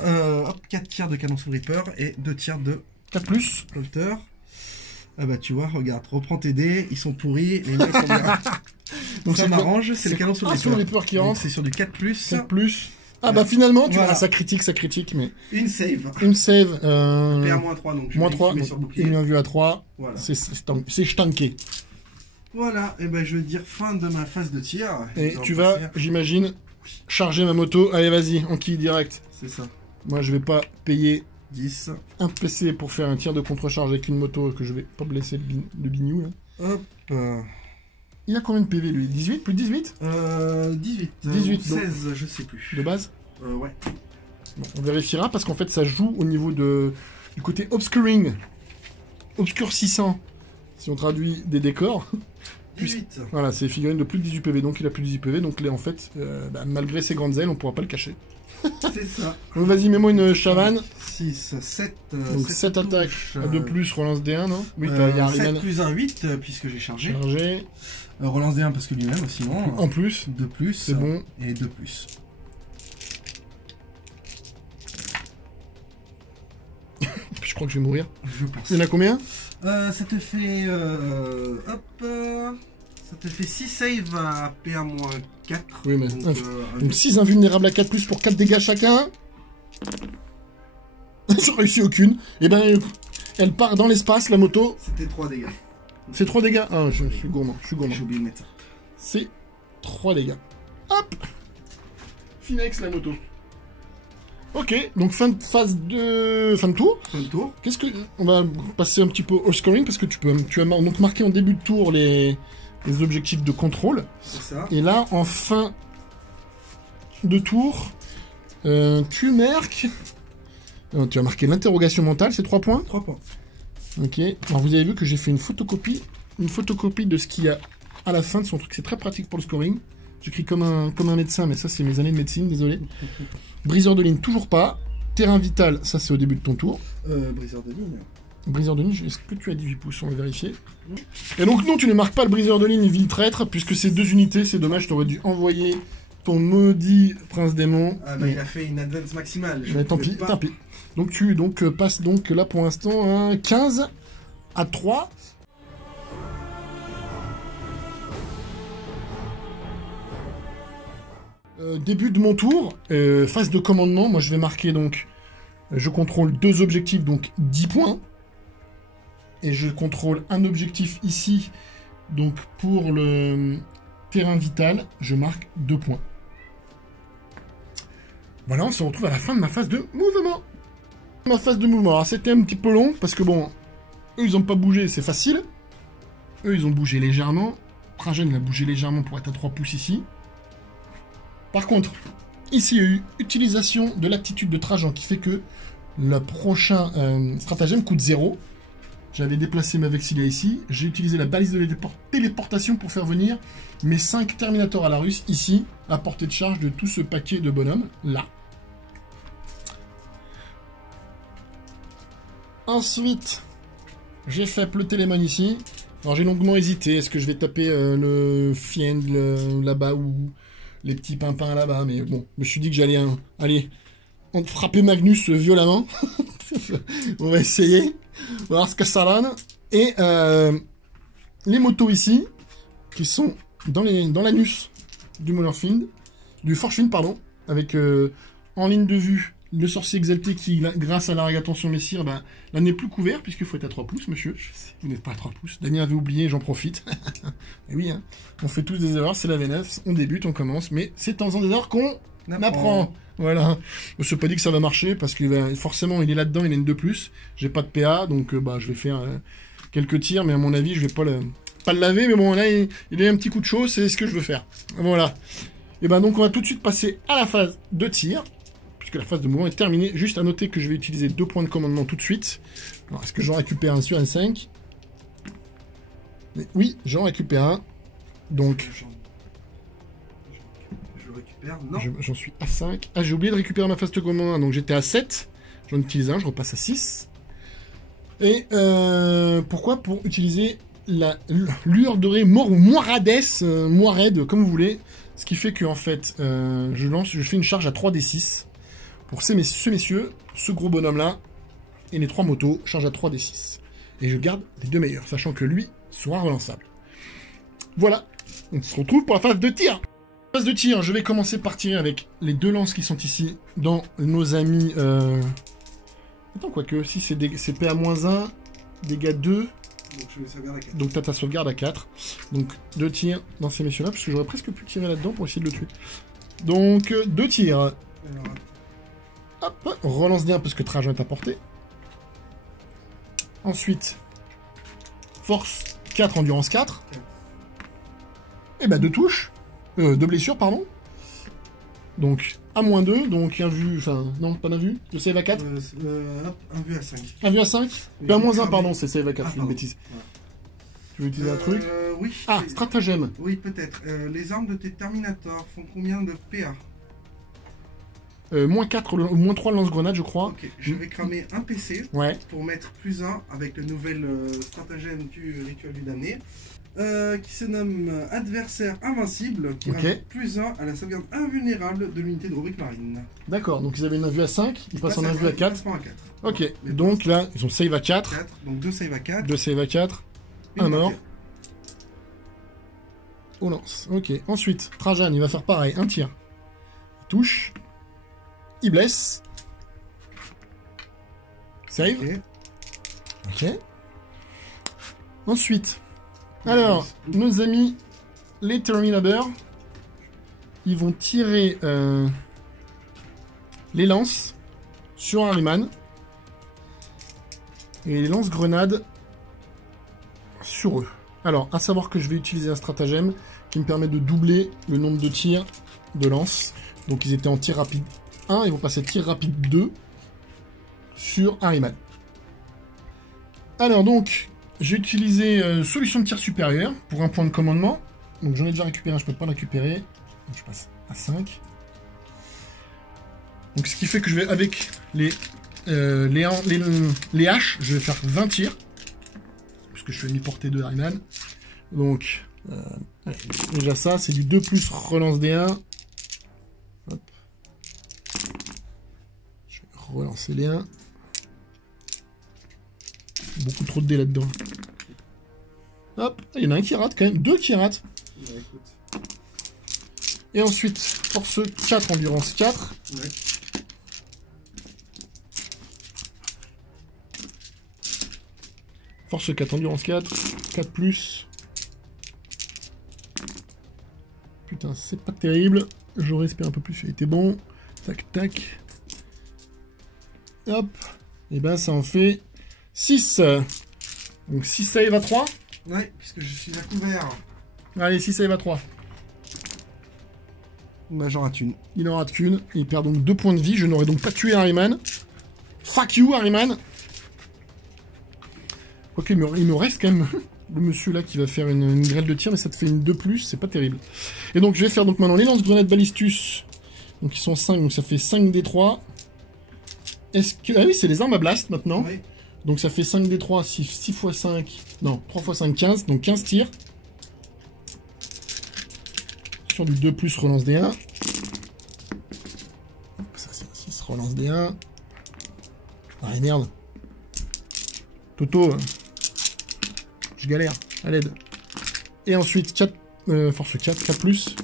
4 tirs de canon Soul Reaper et 2 tirs de 4+. Polter. Ah bah tu vois, regarde, reprends tes dés, ils sont pourris, les miens sont bien. Donc Ça c'est quoi? m'arrange, c'est le canon Soul Ah, Reaper. Soul Reaper qui Donc, rentre. c'est sur du 4+. 4+. Ah bah finalement, tu Voilà. vois, ça critique, mais... Une save. Une save, PA-3, donc je moins mets 3, sur bouclier. une vue à 3, Voilà. c'est stanké. Voilà, et ben je vais dire fin de ma phase de tir. Et Nous tu allons vas, passer à- j'imagine, charger ma moto. Allez, vas-y, on quille direct. C'est ça. Moi, je vais pas payer 10. un PC pour faire un tir de contre-charge avec une moto que je vais pas blesser le bignou, là. Hop. Il a combien de PV, lui? 18? Plus de 18? 18. 18, ou 16, je sais plus. De base? Ouais. Bon, on vérifiera, parce qu'en fait, ça joue au niveau du côté obscuring. Obscurcissant, si on traduit des décors. 18. Voilà, c'est figurine de plus de 18 PV, donc il a plus de 18 PV, donc là, en fait, malgré ses grandes ailes, on pourra pas le cacher. C'est ça. Donc vas-y, mets-moi une chavane. 6, 7. Donc 7 attaques à 2+, relance D1, non? Oui, il y a 7 Ariman plus 1, 8, puisque j'ai chargé. chargé. Relance D1 parce que lui-même, sinon. En plus, 2 plus. c'est bon. Et 2 plus. Je crois que je vais mourir. Je pense. Il y en a combien? Ça te fait. Ça te fait 6 saves à PA-4. Oui, mais- Donc, Donc 6 invulnérables à 4+, pour 4 dégâts chacun. J'ai réussi aucune. Et ben, elle part dans l'espace, la moto. C'était 3 dégâts. C'est 3 dégâts. Ah, je suis gourmand, je suis gourmand. J'ai oublié de mettre ça. C'est 3 dégâts. Hop! Finex la moto. Ok, donc fin de tour. Fin de tour. Qu'est-ce que... On va passer un petit peu au scoring, parce que tu as donc marqué en début de tour les objectifs de contrôle. C'est ça. Et là, en fin de tour, tu marques... tu as marqué l'interrogation mentale, c'est 3 points. 3 points. Ok. Alors vous avez vu que j'ai fait une photocopie de ce qu'il y a à la fin de son truc. C'est très pratique pour le scoring. J'écris comme un médecin, mais ça c'est mes années de médecine, désolé. Briseur de ligne, toujours pas. Terrain vital, ça c'est au début de ton tour. Briseur de ligne. Briseur de ligne, est-ce que tu as 18 pouces? On va vérifier. Et donc non, tu ne marques pas le briseur de ligne, ville traître, puisque c'est 2 unités, c'est dommage, tu aurais dû envoyer ton maudit prince démon. Ah bah il a fait une advance maximale. Je Mais tant pouvais pis, pas. tant pis. Donc tu passes donc là pour l'instant un 15 à 3. Début de mon tour, phase de commandement, moi je vais marquer donc, je contrôle 2 objectifs, donc 10 points. Et je contrôle un objectif ici, donc pour le terrain vital, je marque 2 points. Voilà, on se retrouve à la fin de ma phase de mouvement. Ma phase de mouvement, alors c'était un petit peu long, parce que bon, eux ils ont pas bougé, c'est facile. Eux ils ont bougé légèrement. Trajan a bougé légèrement pour être à 3 pouces ici. Par contre, ici il y a eu utilisation de l'aptitude de Trajan qui fait que le prochain stratagème coûte 0. J'avais déplacé ma Vexilia ici. J'ai utilisé la balise de téléportation pour faire venir mes 5 Terminators à la russe ici, à portée de charge de tout ce paquet de bonhommes, là. Ensuite, j'ai fait le Télémon ici. Alors j'ai longuement hésité, est-ce que je vais taper le Fiend là-bas ou les petits pimpins là-bas. Mais bon, je me suis dit que j'allais frapper Magnus violemment. On va essayer. On va voir ce que ça donne. Et les motos ici, qui sont dans l'anus du Forgefind, pardon, avec en ligne de vue le sorcier exalté qui, grâce à la règle attention messire, là n'est plus couvert, puisqu'il faut être à 3 pouces, monsieur. Vous n'êtes pas à 3 pouces. Daniel avait oublié, j'en profite. Et oui, hein, on fait tous des erreurs, c'est la V9, on débute, on commence, mais c'est en faisant des erreurs qu'on apprend. Voilà. Je ne sais pas dit que ça va marcher, parce que forcément, il est là-dedans, il a une 2+. J'ai pas de PA, donc je vais faire quelques tirs, mais à mon avis, je vais pas le laver, mais bon, là, il a un petit coup de chaud, c'est ce que je veux faire. Voilà. Et donc, on va tout de suite passer à la phase de tir, puisque la phase de mouvement est terminée. Juste à noter que je vais utiliser 2 points de commandement tout de suite. Alors, est-ce que j'en récupère un sur N5? Oui, j'en récupère un. Donc... Je le récupère, non. J'en suis à 5. Ah, j'ai oublié de récupérer ma phase de commandement, donc j'étais à 7. J'en utilise un, je repasse à 6. Et pourquoi? Pour utiliser la lueur dorée Moirade, comme vous voulez. Ce qui fait que, en fait, je fais une charge à 3d6. Pour ce messieurs, ce gros bonhomme-là, et les 3 motos, charge à 3d6. Et je garde les 2 meilleurs, sachant que lui sera relançable. Voilà, on se retrouve pour la phase de tir. Phase de tir, je vais commencer par tirer avec les 2 lances qui sont ici, dans nos amis... Attends, quoique, si c'est PA-1, dégâts 2... Donc je vais sauvegarde à 4. Donc t'as ta sauvegarde à 4. Donc 2 tirs dans ces messieurs-là, parce que j'aurais presque pu tirer là-dedans pour essayer de le tuer. Donc 2 tirs. Alors, hop, relance D1 parce que Trajan est à portée. Ensuite, force 4, endurance 4. Et 2 touches. 2 blessures, pardon. Donc, à -2, donc un vu... Enfin, non, pas d'un vu. Le save à 4. Hop, un vu à 5. Un vu à 5 à -1, pardon, c'est save à 4, c'est une bêtise. Ouais. Tu veux utiliser un truc? Oui. Ah, stratagème. Oui, peut-être. Les armes de tes Terminators font combien de PA? -4 ou -3 lance-grenade, je crois. Ok, je vais cramer un PC pour mettre +1 avec le nouvel stratagème du rituel du damné. Qui se nomme adversaire invincible, qui rajoute +1 à la sauvegarde invulnérable de l'unité de rubrique marine. D'accord, donc ils avaient une vue à 5, ils passent en un vue à 4. Ok, mais donc là, ils ont save à 4. Donc 2 save à 4. 2 save à 4. Un mort. On lance. Ok, ensuite, Trajan, il va faire pareil, un tir. Il touche. Il blesse. Save. Ok. Ensuite... Alors, nos amis, les Terminators, ils vont tirer les lances sur Harryman et les lance-grenades sur eux. Alors, à savoir que je vais utiliser un stratagème qui me permet de doubler le nombre de tirs de lance. Donc, ils étaient en tir rapide 1, ils vont passer tir rapide 2 sur Harryman. Alors, donc... J'ai utilisé solution de tir supérieure pour un point de commandement. Donc j'en ai déjà récupéré un, je peux pas le récupérer. Donc je passe à 5. Donc ce qui fait que je vais avec les haches, je vais faire 20 tirs. Puisque je fais mi-portée de Harryman. Donc déjà ça, c'est du 2 plus relance D1. Hop. Je vais relancer les 1. Beaucoup trop de dés là-dedans. Hop, il y en a un qui rate quand même. 2 qui ratent. Ouais, et ensuite, force 4, endurance 4. Ouais. Force 4, endurance 4. 4 plus. Putain, c'est pas terrible. J'aurais espéré un peu plus, il était bon. Tac, tac. Hop. Et ben ça en fait 6. Donc 6 save à 3. Ouais, puisque je suis à couvert. Allez, 6 save à 3. Bah j'en rate une. Il en rate qu'une. Il perd donc 2 points de vie. Je n'aurais donc pas tué Harryman. Fuck you, Harryman. Ok, il me reste quand même le monsieur là qui va faire une grêle de tir, mais ça te fait une 2+, c'est pas terrible. Et donc je vais faire donc maintenant les lance-grenades balistus. Donc ils sont 5, donc ça fait 5d3. Est-ce que... Ah oui, c'est les armes à blast maintenant. Oui. Donc ça fait 5d3, 6 x 5... Non, 3 x 5, 15. Donc 15 tirs. Sur du 2+, relance D1. Hop, ça c'est un 6, relance D1. Ah merde. Toto, je galère, à l'aide. Et ensuite, 4, force 4, 4+.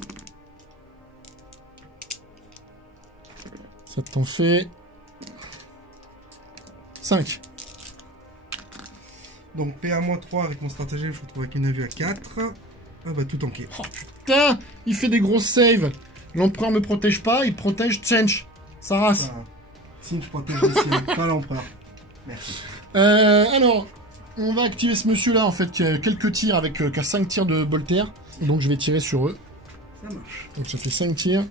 Ça t'en fait 5. Donc PA-3 avec mon stratagème, je me retrouve avec une vue à 4. Ah bah tout tanké. Oh putain, il fait des grosses saves. L'empereur me protège pas, il protège Tchench. Sa race. Si je protège ici, pas l'empereur. Merci. Alors, on va activer ce monsieur-là, en fait, qui a quelques tirs avec qui a 5 tirs de Bolter. Donc je vais tirer sur eux. Ça marche. Donc ça fait 5 tirs.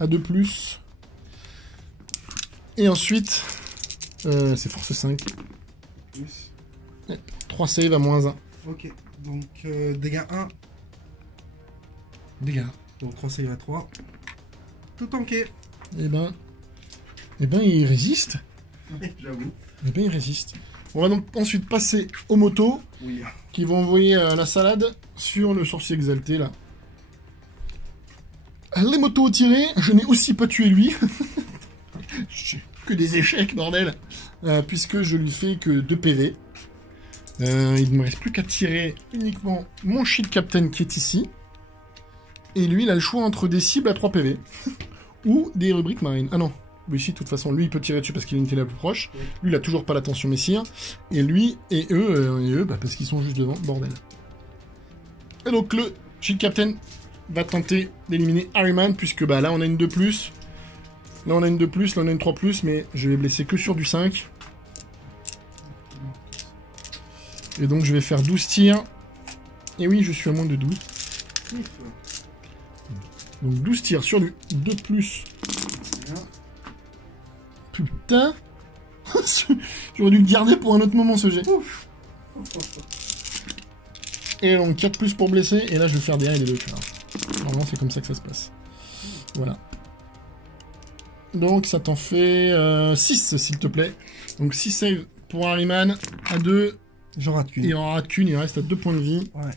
À 2+. Et ensuite, c'est force 5. Plus. 3 saves à -1. Ok, donc dégâts 1. Dégâts. Donc 3 save à 3. Tout tanké. Eh ben, il résiste. J'avoue. Eh ben, il résiste. On va donc ensuite passer aux motos, Oui. qui vont envoyer la salade sur le sorcier exalté, là. Les motos tirées, je n'ai aussi pas tué lui. Que des échecs, bordel. Puisque je lui fais que 2 PV. Il ne me reste plus qu'à tirer uniquement mon Shield Captain qui est ici. Et lui, il a le choix entre des cibles à 3 PV. Ou des rubriques marines. Ah non, lui ici, de toute façon, lui, il peut tirer dessus parce qu'il est l'unité la plus proche. Lui, il a toujours pas l'attention messire. Et lui, et eux, bah, parce qu'ils sont juste devant, bordel. Et donc, le Shield Captain va tenter d'éliminer Harryman, puisque bah, là, on a une 2+. Là, on a une 2+, là, on a une 3+, mais je vais blesser que sur du 5. Et donc, je vais faire 12 tirs. Et oui, je suis à moins de 12. Donc 12 tirs sur du 2+. Putain. J'aurais dû le garder pour un autre moment ce jet. Et donc 4+ pour blesser. Et là je vais faire des 1 et des 2. Normalement c'est comme ça que ça se passe. Voilà. Donc ça t'en fait 6 s'il te plaît. Donc 6 saves pour Harryman. À 2. J'en rate qu'une. Il en rate qu'une, il reste à 2 points de vie. Ouais.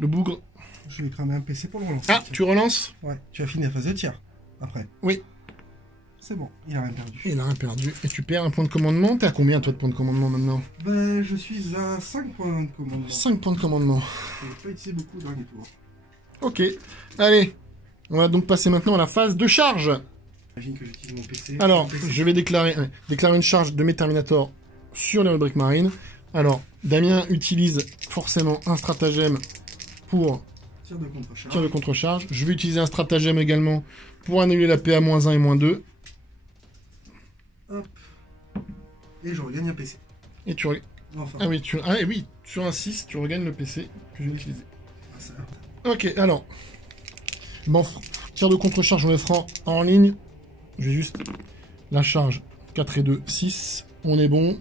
Le bougre. Je vais cramer un PC pour le relancer. Ah, tu relances? Ouais, tu as fini la phase de tir. Après. Oui. C'est bon, il a rien perdu. Il a rien perdu. Et tu perds un point de commandement. T'es à combien toi de points de commandement maintenant? Bah, je suis à 5 points de commandement. 5 points de commandement. Je n'ai pas utilisé beaucoup le dernier tour. Ok. Allez. On va donc passer maintenant à la phase de charge. J'imagine que j'utilise mon PC. Alors, je vais déclarer une charge de mes Terminators sur les rubriques marines. Alors, Damien utilise forcément un stratagème pour Tir de contre-charge. tir de contre-charge. Je vais utiliser un stratagème également pour annuler la PA -1 et -2. Hop. Et je regagne un PC. Et tu Enfin. Ah oui, et oui, sur un 6, tu regagnes le PC que j'ai utilisé. Ah, ça... Ok, alors. Bon, tir de contre-charge, on le fera en ligne. Je vais juste la charge 4 et 2, 6. On est bon.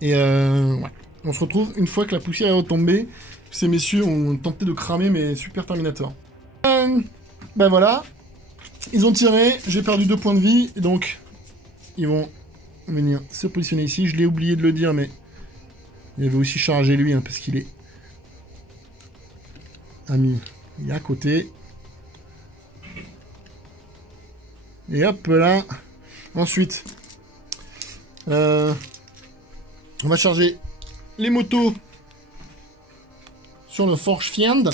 Et ouais. On se retrouve une fois que la poussière est retombée. Ces messieurs ont tenté de cramer mes super Terminators. Ben voilà. Ils ont tiré. J'ai perdu 2 points de vie. Et donc, ils vont venir se positionner ici. Je l'ai oublié de le dire, mais il avait aussi chargé lui, hein, parce qu'il est ami. Il est à côté. Et hop là. Ensuite, on va charger les motos sur le Forge Fiend.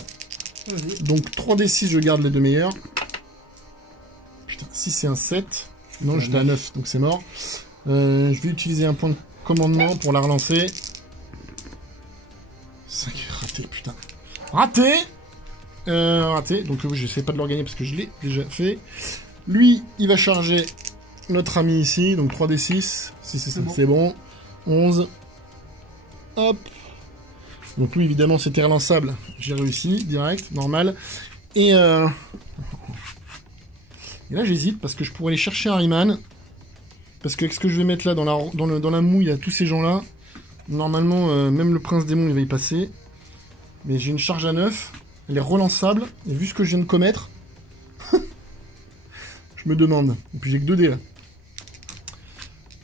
Donc 3d6, je garde les deux meilleurs. Putain, 6 et un 7. Non, j'étais à 9, donc c'est mort. Je vais utiliser un point de commandement pour la relancer. 5, raté, putain. Raté. Raté, donc je sais pas de le regagner parce que je l'ai déjà fait. Lui, il va charger notre ami ici, donc 3d6. Si c'est bon. 11. Hop. Donc lui, évidemment, c'était relançable. J'ai réussi, direct, normal. Et là, j'hésite, parce que je pourrais aller chercher Harryman. Parce que ce que je vais mettre là, dans la mouille, à tous ces gens-là, normalement, même le prince démon, il va y passer. Mais j'ai une charge à 9. Elle est relançable. Et vu ce que je viens de commettre, je me demande. Et puis j'ai que 2 dés, là.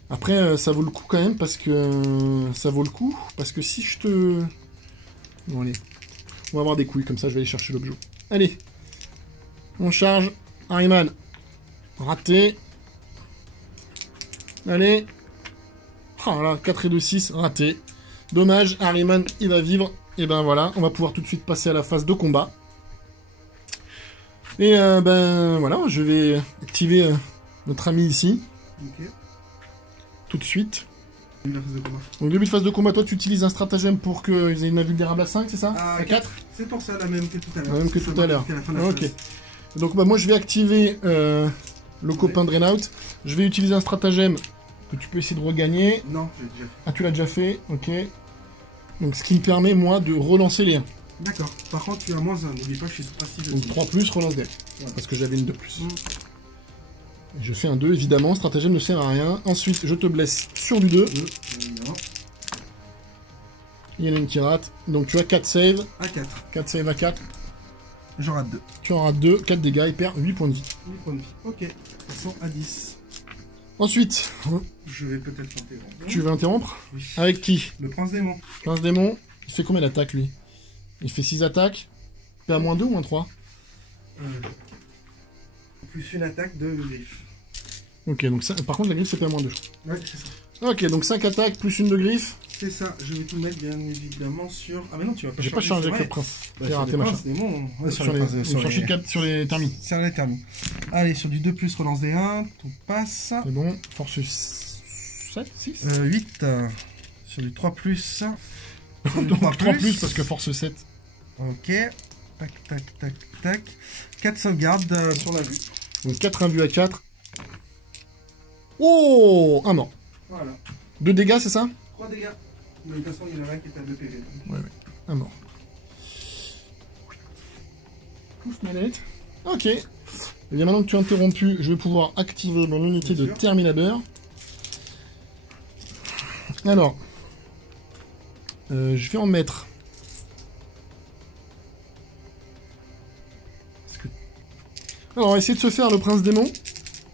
Après, ça vaut le coup quand même, parce que... ça vaut le coup, parce que si je te... Bon, allez. On va avoir des couilles, comme ça je vais aller chercher l'objet. Allez. On charge. Harryman. Raté. Allez. Oh là, 4 et 2, 6, raté. Dommage, Harryman, il va vivre. Et ben voilà, on va pouvoir tout de suite passer à la phase de combat. Et ben voilà, je vais activer notre ami ici. Ok. Tout de suite. La phase de combat. Donc début de phase de combat, toi tu utilises un stratagème pour qu'ils aient une invulnérable à 5, c'est ça? Ah, À 4? C'est pour ça la même que tout à l'heure. La même que Ça tout à l'heure. marque à la fin de la Ok. phase. Donc bah moi je vais activer le copain Drainout. Je vais utiliser un stratagème que tu peux essayer de regagner. Non, j'ai déjà fait. Ah, tu l'as déjà fait, ok. Donc ce qui me permet moi de relancer les 1. D'accord. Par contre, tu as moins 1. N'oublie pas que je suis passif Donc aussi. 3 plus, relance des. Voilà. Parce que j'avais une de plus. Mm. Je fais un 2, évidemment, stratagème ne sert à rien. Ensuite, je te blesse sur du 2. Non. Il y en a une qui rate. Donc tu as 4 saves. À 4. 4 saves à 4. J'en rate 2. Tu en rates 2, 4 dégâts, il perd 8 points de vie. 8 points de vie. Ok. Passons à 10. Ensuite, Je vais peut-être interrompre. tu veux interrompre? Oui. Avec qui? Le prince démon. 15 démons. Il fait combien d'attaques lui? Il fait 6 attaques. T'es à moins 2 ou moins 3? Plus une attaque de griffe. Ok, donc ça, par contre la griffe c'est pas à moins 2. Ouais, c'est ça. Ok, donc 5 attaques plus une de griffe. C'est ça. Je vais tout mettre bien évidemment sur. Ah, mais non, tu vas pas J'ai pas chargé avec le prince. Bah, J'ai sur raté les machin. princes démons. Ouais, Sur les, princes, sur les 4 sur les termis. sur les termes. Allez, sur du 2 plus relance des 1. Tout passe. C'est bon. Force 7, 6 8. Sur du 3 plus. Donc 3 plus parce que force 7. Ok. Tac, tac, tac, tac. 4 sauvegardes sur la vue. Donc 4 invus à 4. Oh, un mort. Voilà. 2 dégâts, c'est ça? 3 dégâts. Mais de toute façon, il y en a un qui est à 2 PV. donc. Ouais, un mort. Ouf, manette. Ok. Et bien maintenant que tu as interrompu, je vais pouvoir activer mon unité Bien de sûr. Terminator. Alors, je vais en mettre. Alors, on va essayer de se faire le prince démon.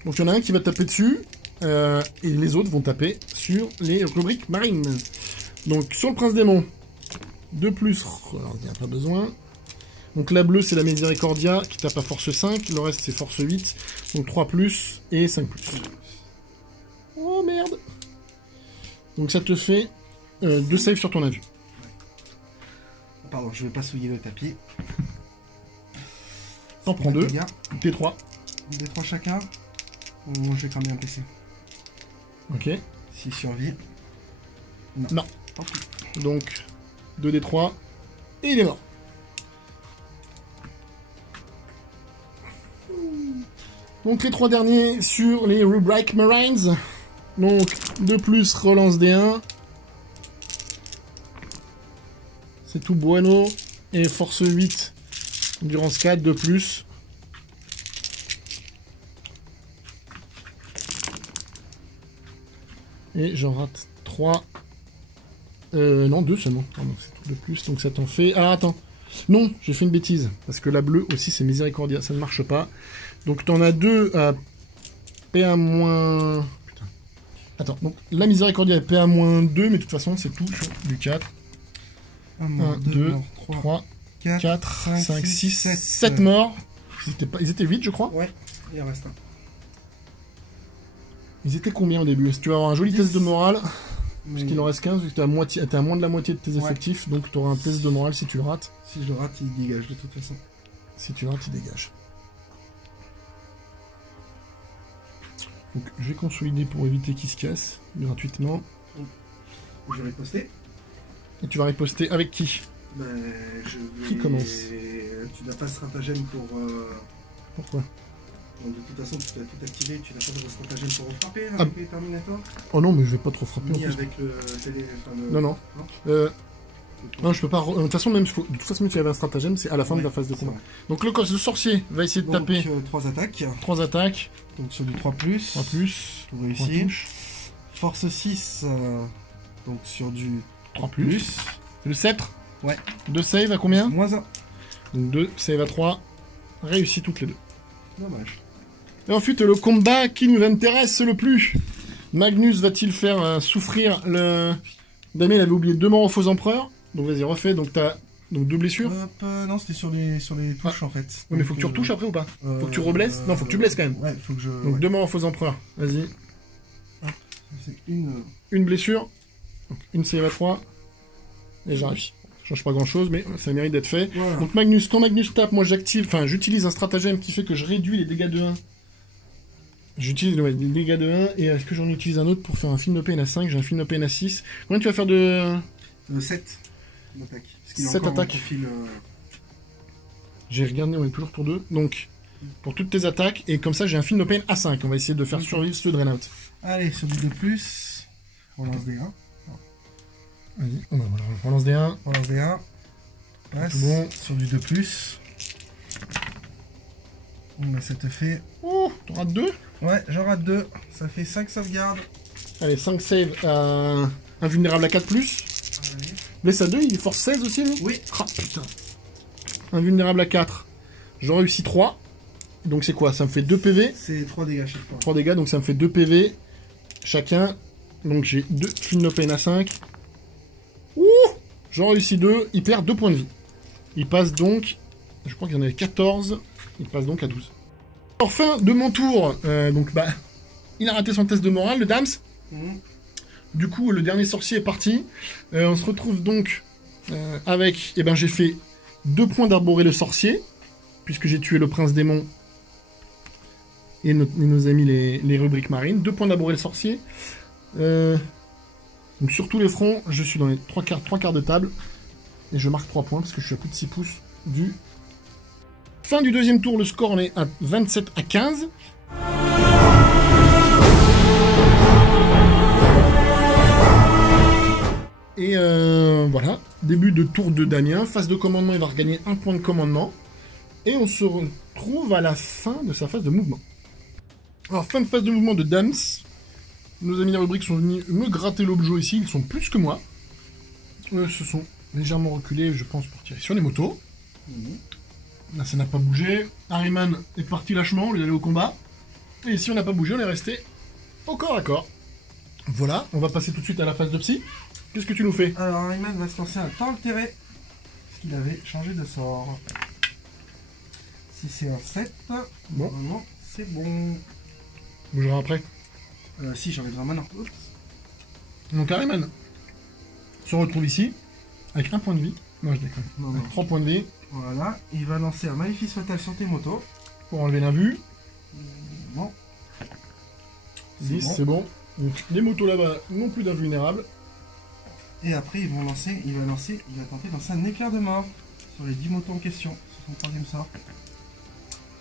Donc, il y en a un qui va taper dessus. Et les autres vont taper sur les rubriques marines. Donc, sur le prince démon, 2 plus. Alors, il n'y a pas besoin. Donc, la bleue, c'est la Miséricordia qui tape à force 5. Le reste, c'est force 8. Donc, 3 plus et 5 plus. Oh merde! Donc, ça te fait 2 saves sur ton invue. Pardon, je vais pas souiller le tapis. T'en prends 2. Dégâts. T3. Des 3 chacun. Ou je vais cramer un PC. Ok. S'il survit. Non. Tant pis. Donc, 2d3. Et il est mort. Donc, les 3 derniers sur les Rubric Marines. Donc, 2 plus, relance D1. C'est tout bueno. Et force 8, endurance 4, 2 plus. Et j'en rate 3. Non, 2 seulement. Pardon, c'est tout de plus, donc ça t'en fait... Ah, attends. Non, j'ai fait une bêtise. Parce que la bleue aussi, c'est Miséricordia. Ça ne marche pas. Donc, t'en as 2 à PA-... Putain. Attends, donc la Miséricordia est PA-2, mais de toute façon, c'est tout sur du 4. 1, 1, 2, 3, 4, 5, 6, 7 morts. Ils étaient 8, je crois. Ouais, il en reste un. Ils étaient combien au début? Tu vas avoir un joli 10. test de morale. Mais Parce qu'il en reste 15, vu que t'es à moins de la moitié de tes Ouais. effectifs, donc tu auras un test de morale si tu le rates. si je le rate, il dégage de toute façon. Si tu le rates, il dégage. Donc je vais consolider pour éviter qu'il se casse gratuitement. Je vais poster. Et tu vas riposter avec qui? Ben, je vais... Qui commence? Tu n'as pas de stratagème pour... Pourquoi? Donc, de toute façon, tu as tout activé, tu n'as pas de stratagème pour frapper Ah. avec les Terminators. Oh non, mais je vais pas trop frapper en Ni plus. avec le télé... Enfin, le... Non, non. Non, je peux pas... De toute façon, même, de toute façon, si tu avais un stratagème, c'est à la fin de la phase de combat. Donc le sorcier va essayer de taper 3 attaques. 3 attaques. Donc sur du 3+. 3 plus. Tout 3 réussi. touches. Force 6. Donc sur du 3 plus. C'est le sceptre. Ouais. 2 save à combien? -1. Donc 2 save à 3. Réussi toutes les deux. Dommage. Et ensuite, le combat qui nous intéresse le plus. Magnus va-t-il faire souffrir le... Damien, il avait oublié 2 morts aux faux empereurs. Donc vas-y, refais. Donc t'as Donc 2 blessures. Hop, non, c'était sur les touches en fait. Oui, mais faut que tu retouches après ou pas? Faut que tu reblesses? Non, faut que tu blesses quand même. Ouais, faut que je. Donc ouais. 2 morts en faux empereur. Vas-y. C'est une. Une blessure. Donc une save à 3. Et j'arrive. Ça change pas grand chose, mais ça mérite d'être fait. Voilà. Donc Magnus, quand Magnus tape, moi j'active, enfin j'utilise un stratagème qui fait que je réduis les dégâts de 1. J'utilise les dégâts de 1, et est-ce que j'en utilise un autre pour faire un film de pain à 5? J'ai un film de pain à 6. Combien tu vas faire de... 7 d'attaque. 7 attaques. J'ai regardé, on est toujours tour 2. Donc, pour toutes tes attaques, et comme ça j'ai un film de pain à 5. On va essayer de faire survivre ce drain out. Allez, sur du 2+, on lance des 1. Vas-y, on relance des 1. On lance des 1. Passe. Tout bon. Sur du 2+. Bon, ça te fait... Oh, t'auras 2. Ouais, j'en rate 2. Ça fait 5 sauvegardes. Allez, 5 save à... Invulnérable à 4+. Allez. Blesse à 2, il est force 16 aussi, lui? Oui. Ah, putain. Invulnérable à 4. J'en réussis 3. Donc c'est quoi? Ça me fait 2 PV. C'est 3 dégâts chaque fois. 3 dégâts, donc ça me fait 2 PV chacun. Donc j'ai 2 Film No Pain à 5. Ouh! J'en réussis 2. Il perd 2 points de vie. Il passe donc... Je crois qu'il y en avait 14. Il passe donc à 12. Alors, fin de mon tour. Donc, bah... Il a raté son test de morale, le Dams. Du coup, le dernier sorcier est parti. On se retrouve donc avec... Eh ben, j'ai fait 2 points d'arborer le sorcier. Puisque j'ai tué le prince démon. Et nos amis les rubriques marines. 2 points d'arborer le sorcier. Donc sur tous les fronts, je suis dans les 3 quarts de table. Et je marque 3 points parce que je suis à plus de 6 pouces du... Fin du deuxième tour, le score on est à 27 à 15. Et voilà, début de tour de Damien. Phase de commandement, il va regagner 1 point de commandement. Et on se retrouve à la fin de sa phase de mouvement. Alors, fin de phase de mouvement de Dams. Nos amis des rubriques sont venus me gratter l'objet ici. Ils sont plus que moi. Se sont légèrement reculés, je pense, pour tirer sur les motos. Là, ça n'a pas bougé. Harryman est parti lâchement, au lieu d'aller au combat. Et ici, on n'a pas bougé, on est resté au corps à corps. Voilà, on va passer tout de suite à la phase de psy. Qu'est-ce que tu nous fais? Alors, Harryman va se lancer un temps altéré. Parce qu'il avait changé de sort. Si c'est un 7, Bon. normalement, c'est bon. Bougera après. Si, j'en ai besoin maintenant. Oups. Donc Harryman se retrouve ici, avec 1 point de vie. Non, je déconne. Non, Avec non. 3 points de vie, Voilà, il va lancer un maléfice fatal sur tes motos. pour enlever l'invue. Bon. 10, bon. c'est bon. Donc les motos là-bas n'ont plus d'invulnérables. Et après, il va tenter de lancer un éclair de mort sur les 10 motos en question. Sur son troisième sort.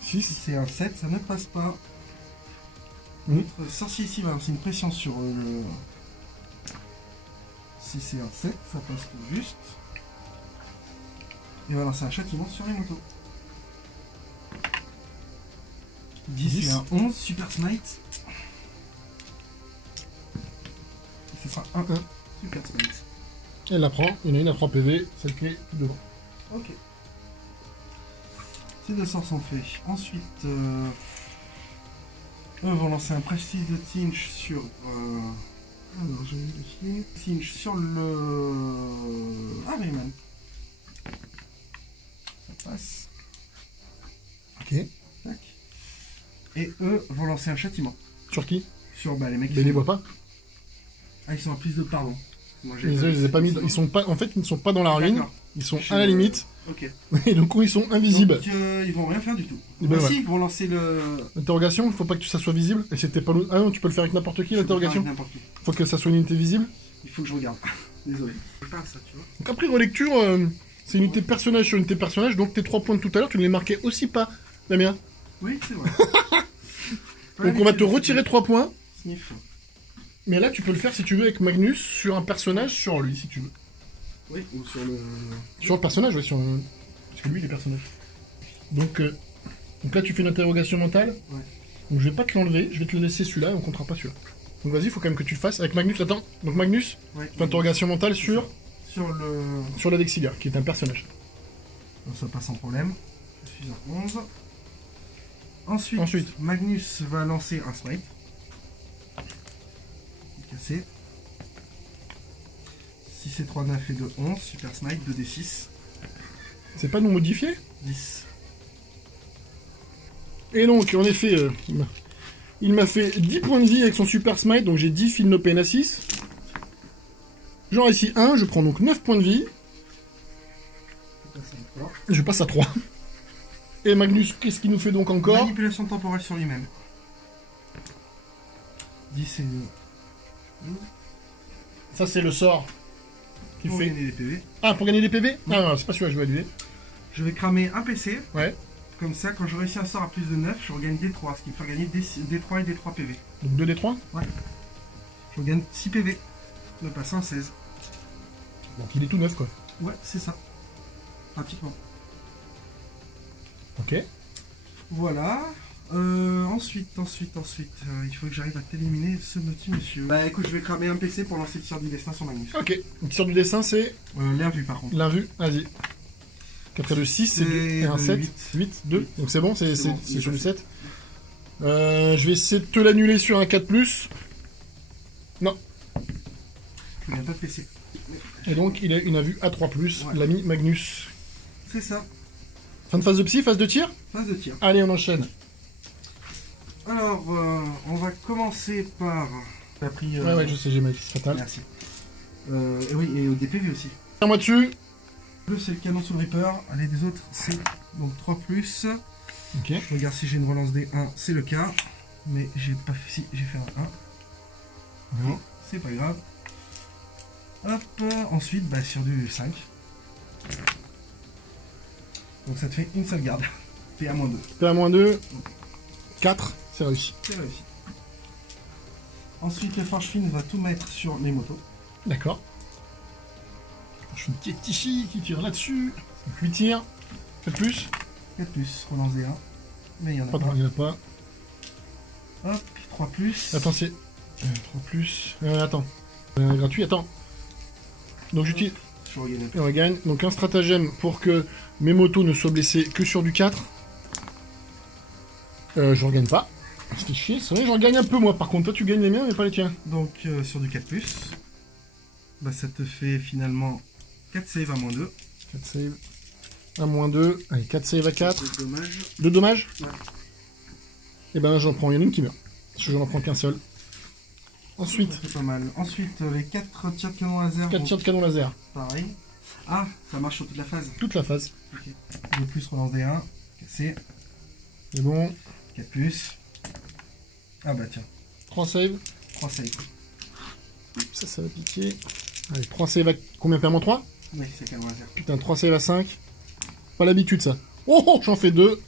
Si 6. c'est un 7, ça ne passe pas. Oui. Notre sorcier ici va lancer une pression sur le... Si c'est un 7, ça passe tout juste. Il va lancer un châtiment sur les motos. 10 et un 11, super smite. Et ce sera un super smite. Elle la prend, il y en a une à 3 PV, celle qui est devant. Ok. Ces 2 sorts sont faits. Ensuite, eux vont lancer un Prestige de Tinge sur... Alors, je vais vérifier. Tinge sur le... Harryman. Ça passe. Ok. Tac. Et eux vont lancer un châtiment. Sur qui? Sur les mecs qui Mais ils les sont... voient pas. Ah, ils sont à plus de pardon. Moi, Je les ai pas mis. Ils sont pas. En fait, ils ne sont pas dans la ligne. D'accord. Ils sont à la limite. Ok. Et du coup, ils sont invisibles. Donc, ils vont rien faire du tout. Et ben Voici, ils vont lancer le... Interrogation, il faut pas que ça soit visible. Et c'était pas. Ah non, tu peux le faire avec n'importe qui, l'interrogation. N'importe qui. Faut que ça soit une unité visible. Il faut que je regarde. Désolé. C'est pas ça, tu vois. Donc après relecture, c'est unité personnage sur unité personnage. Donc tes 3 points de tout à l'heure, tu ne les marquais aussi pas, Damien. Oui, c'est vrai. Donc on va te retirer 3 points. Sniff. Mais là, tu peux le faire si tu veux avec Magnus sur un personnage, sur lui, si tu veux. Oui, ou sur le... Sur le personnage, ouais, sur... Parce que lui, il est personnage. Donc là, tu fais une interrogation mentale. Ouais. Donc je vais pas te l'enlever, je vais te le laisser celui-là et on comptera pas celui-là. Donc vas-y, il faut quand même que tu le fasses avec Magnus. Attends, donc Magnus, Ouais. fais interrogation mentale sur Sur le... la Dexilia, qui est un personnage. Donc, ça passe sans problème. Je suis à 11. Ensuite, Ensuite. Magnus va lancer un smite. Cassé. 6 et 3, 9 et 2, 11. Super smite, 2d6. C'est pas non modifié? 10. Et donc, en effet, il m'a fait 10 points de vie avec son super smite, donc j'ai 10 Feel No Pain à 6. J'en réussis 1, je prends donc 9 points de vie. Je passe à 3. Et Magnus, qu'est-ce qu'il nous fait donc encore? Manipulation temporelle sur lui-même. 10 et 12. Ça, c'est le sort qui Pour fait... gagner des PV. Ah, pour gagner des PV? Ah non, c'est pas celui-là que je vais annuler. Je vais cramer un PC. Ouais. Comme ça, quand je réussis un sort à plus de 9, je regagne D3, ce qui me fait gagner D3 et D3 PV. Donc 2 D3? Ouais. Je regagne 6 PV, me passant à 16. Donc il est tout neuf, quoi. Ouais, c'est ça. Pratiquement. Ok. Voilà. Ensuite, il faut que j'arrive à t'éliminer ce petit monsieur. Bah écoute, je vais cramer un PC pour lancer le tir du destin sur Magnus. Ok. Donc sur du dessin, c'est L'invue par contre. l'invue. Vas-y. 4 de 6, c'est 2 et un 7. 8, 2. Donc c'est bon, c'est bon, sur du 7. Je vais essayer de te l'annuler sur un 4+. Non. Je gagne pas de PC. Et donc il a une invue à 3+, Ouais. l'ami Magnus. C'est ça. Fin de phase de psy, phase de tir? Phase de tir. Allez, on enchaîne. Alors, on va commencer par... T'as pris... Ouais, je sais, j'ai ma fils fatale. Merci. Et oui, et au DPV aussi. Tire-moi dessus. Le c'est le canon sous le Reaper. Allez, des autres, c'est donc 3+. Ok. Je regarde si j'ai une relance des 1, c'est le cas. Mais j'ai pas fait... Si, j'ai fait un 1. Non. C'est pas grave. Hop, ensuite, bah, sur du 5. Donc ça te fait une seule garde. PA-2. PA-2. 4, c'est réussi. C'est réussi. Ensuite, le Forge Fin va tout mettre sur les motos. D'accord. Je suis une petite Tichy qui tire là-dessus. Donc 8 tirs. 4+. 4+, relance des 1. Mais il y en a Pas pas. de, il y en a pas. Hop, 3+. Attends, c'est... 3+. Attends. Gratuit, attends. Donc j'utilise... Je regagne un peu. Et on gagne. Donc un stratagème pour que mes motos ne soient blessées que sur du 4. Je regagne pas. C'était chier. C'est vrai, j'en gagne un peu moi. Par contre, toi tu gagnes les miens mais pas les tiens. Donc sur du 4+, bah, ça te fait finalement 4 saves à -2. 4 save. À -2. Allez, 4 save à 4. C'est dommage. 2 dommages. Ouais. Et ben j'en prends. Il y en a une qui meurt. Parce que j'en prends qu'un seul. Ensuite, C'est pas mal. Ensuite, les 4 tirs de canon laser. 4 tirs de canon laser. Pareil. Ah, ça marche sur toute la phase. Toute la phase. Ok. 2+, relance des 1. Cassé. C'est bon. 4+. Ah bah tiens. 3 saves. 3 saves. Ça va piquer. Allez, 3 saves à... Combien permet 3? Oui, c'est canon laser. Putain, 3 saves à 5. Pas l'habitude ça. Oh, j'en fais 2.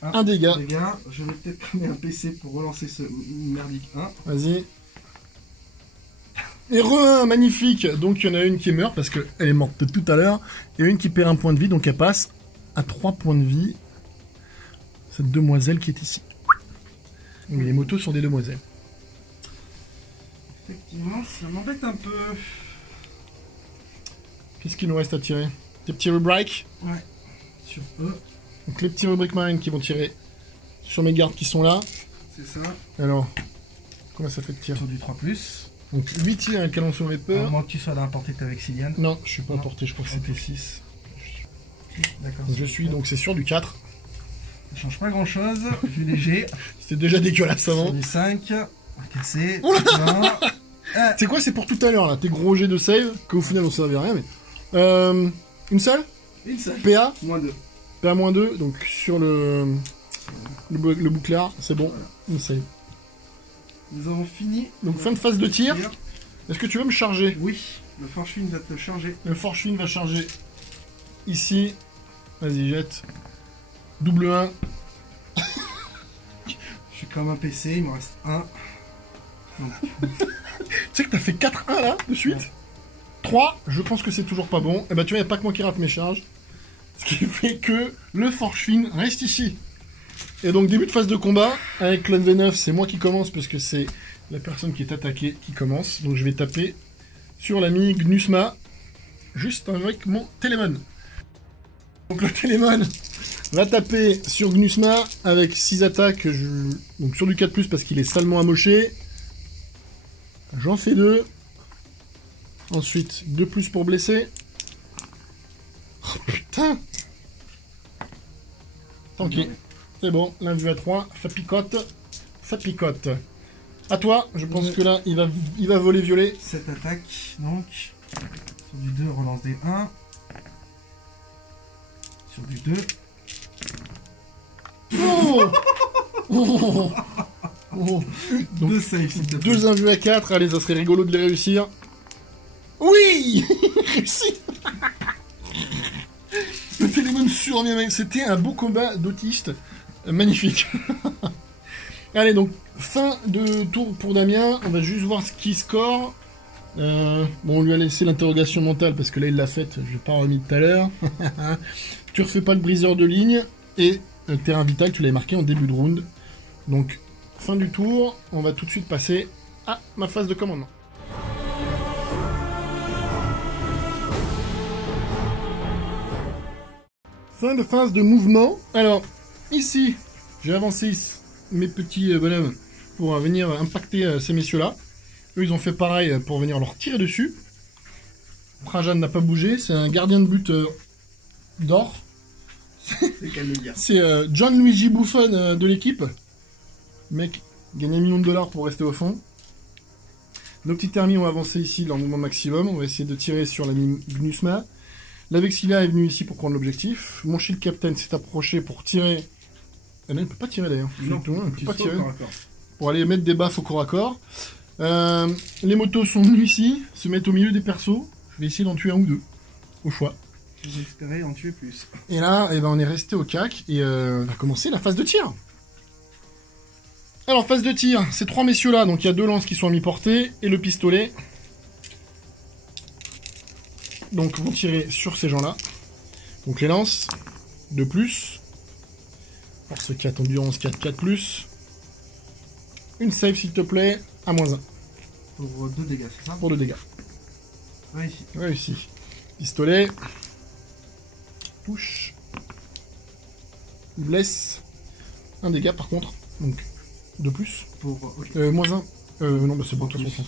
Ah, Un dégât. Les gars, je vais peut-être cramer un PC pour relancer ce merdique 1. Vas-y. Et re-1, magnifique. Donc il y en a une qui meurt parce qu'elle est morte tout à l'heure. Et une qui perd un point de vie, donc elle passe à 3 points de vie. Cette demoiselle qui est ici. Oui, les motos sont des demoiselles. Effectivement, ça m'embête un peu. Qu'est-ce qu'il nous reste à tirer? Des petits rubriques. Ouais. Sur eux, Donc les petits rubriques marines qui vont tirer sur mes gardes qui sont là. c'est ça. Alors, combien ça fait de tir? Sur du 3+. Donc 8 tirs avec canon sur les À peurs. moins que tu sois à la portée que t'es avec Cillian. Non, je suis pas Non. porté, je crois que c'était 6. D'accord. Donc je suis, donc c'est sûr du 4. Ça change pas grand chose. Du léger. C'était déjà dégueulasse Sur avant. du 5. Cassé. Oula. Non. C'est quoi, c'est pour tout à l'heure là, tes gros jets de save, qu'au final on servait à rien, mais... une seule? Une seule. PA? -2. PA -2, donc sur le bouclard, c'est bon, une save. Nous avons fini. Donc fin de phase de tir, est-ce que tu veux me charger? Oui. Le Forge Fin va te charger. Le Forge Fin va charger ici, vas-y jette, double 1, Je suis comme un PC, il me reste 1. Donc, tu sais que t'as fait 4-1 là, de suite? Ouais. 3, je pense que c'est toujours pas bon, et bah tu vois, y a pas que moi qui rate mes charges, ce qui fait que le Forge Fin reste ici. Et donc début de phase de combat, avec le V9, c'est moi qui commence, parce que c'est la personne qui est attaquée qui commence, donc je vais taper sur l'ami Gnusma, juste avec mon Télémon. Donc le Télémon va taper sur Gnusma avec 6 attaques, donc sur du 4+, parce qu'il est salement amoché. J'en fais 2. Ensuite, 2+ pour blesser. Oh Putain. Tranquille. C'est bon, l'invue à 3, ça picote. Ça picote. À toi, je pense que là, il va voler violet. Cette attaque, donc. Sur du 2, relance des 1. Sur du 2. Oh oh oh. Donc, 2 saves, s'il te plaît. 2 invus à 4, allez, ça serait rigolo de les réussir. Oui. Réussi. Le Télémon survient, mec. C'était un beau combat d'autiste. Magnifique. Allez, donc, fin de tour pour Damien. On va juste voir ce qu'il score. Bon, on lui a laissé l'interrogation mentale parce que là, il l'a faite. Je l'ai pas remis tout à l'heure. Tu refais pas le briseur de ligne. Et terrain vital, tu l'avais marqué en début de round. Donc, fin du tour. On va tout de suite passer à ma phase de commandement. Fin de phase de mouvement. Alors, ici, j'ai avancé mes petits bonhommes pour venir impacter ces messieurs-là. Eux, ils ont fait pareil pour venir leur tirer dessus. Prajan n'a pas bougé. C'est un gardien de but d'or. C'est qu'à le dire. C'est John Luigi Buffon de l'équipe. Le mec gagne $1 million pour rester au fond. Nos petits termis ont avancé ici dans le mouvement maximum. On va essayer de tirer sur la Gnusma. La Vexilla est venue ici pour prendre l'objectif. Mon Shield Captain s'est approché pour tirer. Ah non, il ne peut pas tirer d'ailleurs. Non, il ne peut pas tirer. D'accord. Pour aller mettre des baffes au corps à corps. Les motos sont venues ici, se mettent au milieu des persos. Je vais essayer d'en tuer un ou deux, au choix. J'espérais en tuer plus. Et là, eh ben, on est resté au cac et on va commencer la phase de tir. Alors, phase de tir, ces 3 messieurs-là, donc il y a 2 lances qui sont à mi-portée et le pistolet. Donc, vont tirer sur ces gens-là. Donc, les lances, 2+. Force 4, endurance 4, 4+. Une save, s'il te plaît, à -1. Pour 2 dégâts, c'est ça? Pour 2 dégâts. Réussi. Réussi. Pistolet. Touche. Blesse. 1 dégât, par contre. Donc, 2+. Pour. Ok. -1. Non, bah c'est bon, de toute façon,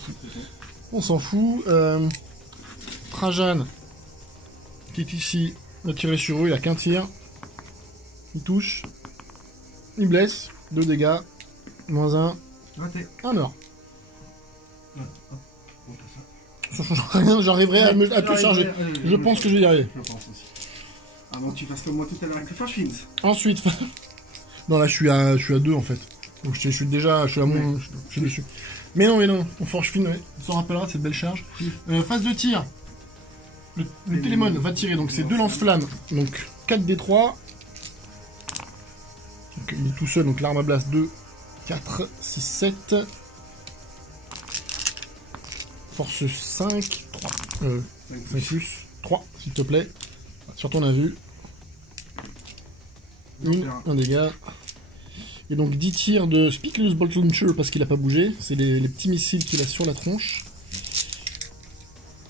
on s'en fout. Trajan, qui est ici, va tirer sur eux, il a qu'un tir. Il touche. Il blesse. 2 dégâts. -1. Raté. 1 meurt. Ouais, hop. Bon, t'as Ça change rien, j'arriverai à te charger. Je pense que je vais y arriver. Je pense aussi. Avant que tu fasses comme moi tout à l'heure avec les Flash Fins. Ensuite. Non, là, je suis à 2 en fait. Donc, je suis déjà. Je suis à mon. Je suis dessus. Mais non, on forge fine, ouais. On s'en rappellera cette belle charge. Phase de tir. Le Télémon va tirer, donc c'est 2 lance-flammes. Donc 4 des 3. Donc, il est tout seul, donc l'arme à blast 2, 4, 6, 7. Force 5, 3. 5 plus, 3, s'il te plaît. Sur ton invue. Un dégât. Et donc 10 tirs de Speakless Bolt Launcher parce qu'il n'a pas bougé. C'est les petits missiles qu'il a sur la tronche.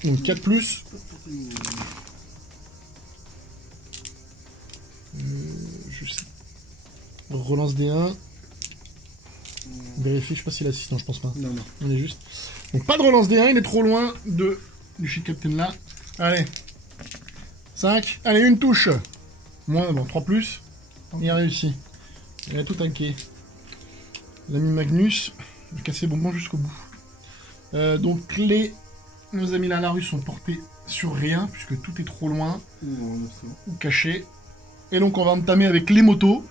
Donc 4 plus. Je sais. Relance D1. Vérifie, je sais pas s'il a 6. Non, je pense pas. Non. On est juste. Donc pas de relance D1, il est trop loin du Shield Captain là. Allez. 5. Allez, une touche. Moins, bon, 3 plus. Il a réussi. Il a tout tanké. L'ami Magnus. Il a cassé bonbon jusqu'au bout. Donc nos amis là à la rue sont portés sur rien, puisque tout est trop loin. Ou caché. Et donc on va entamer avec les motos,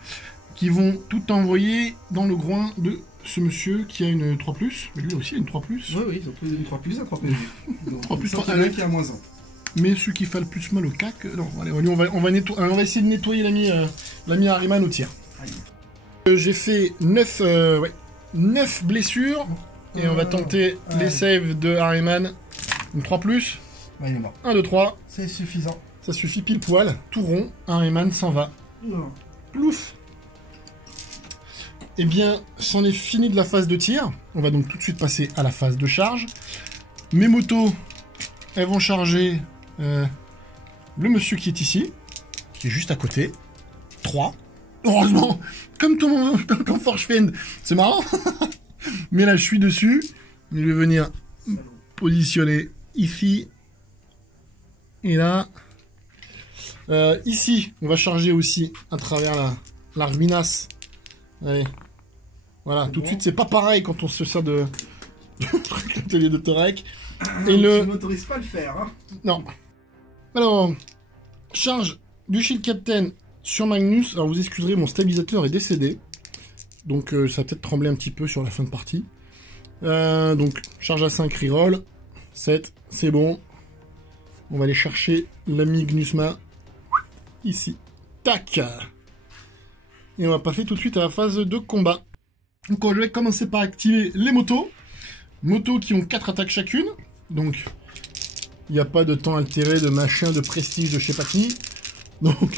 qui vont tout envoyer dans le groin de ce monsieur qui a une 3+. Mais lui aussi il a une 3+. Oui, ils ont pris une 3+, un 3+. Donc, 3+, ça, qui a -1. Mais celui qui fait le plus mal au cac... Non, allez, on va essayer de nettoyer l'ami Harriman au tir. J'ai fait 9 blessures. Et on va tenter les saves de Harriman. Une 3+. Il est mort. 1, 2, 3. C'est suffisant. Ça suffit pile poil. Tout rond. Harriman s'en va. Non. Plouf. Eh bien, c'en est fini de la phase de tir. On va donc tout de suite passer à la phase de charge. Mes motos, elles vont charger le monsieur qui est ici, qui est juste à côté. 3. Heureusement, comme ton Forge-Fiend. C'est marrant. Mais là, je suis dessus. Je vais venir positionner ici. Et là. Ici, on va charger aussi à travers la ruinasse. Allez. Voilà, tout de suite, c'est pas pareil quand on se sert de l'atelier de Torek. Et Je le... ne m'autorise pas à le faire. Hein. Non. Alors, charge du Shield Captain sur Magnus. Alors, vous excuserez, mon stabilisateur est décédé. Donc, ça va peut-être trembler un petit peu sur la fin de partie. Donc, charge à 5, reroll. 7, c'est bon. On va aller chercher l'ami Gnusma. Ici. Tac. Et on va passer tout de suite à la phase de combat. Donc, je vais commencer par activer les motos. Motos qui ont 4 attaques chacune. Donc, il n'y a pas de temps altéré, de machin, de prestige, de je sais pas qui. Donc,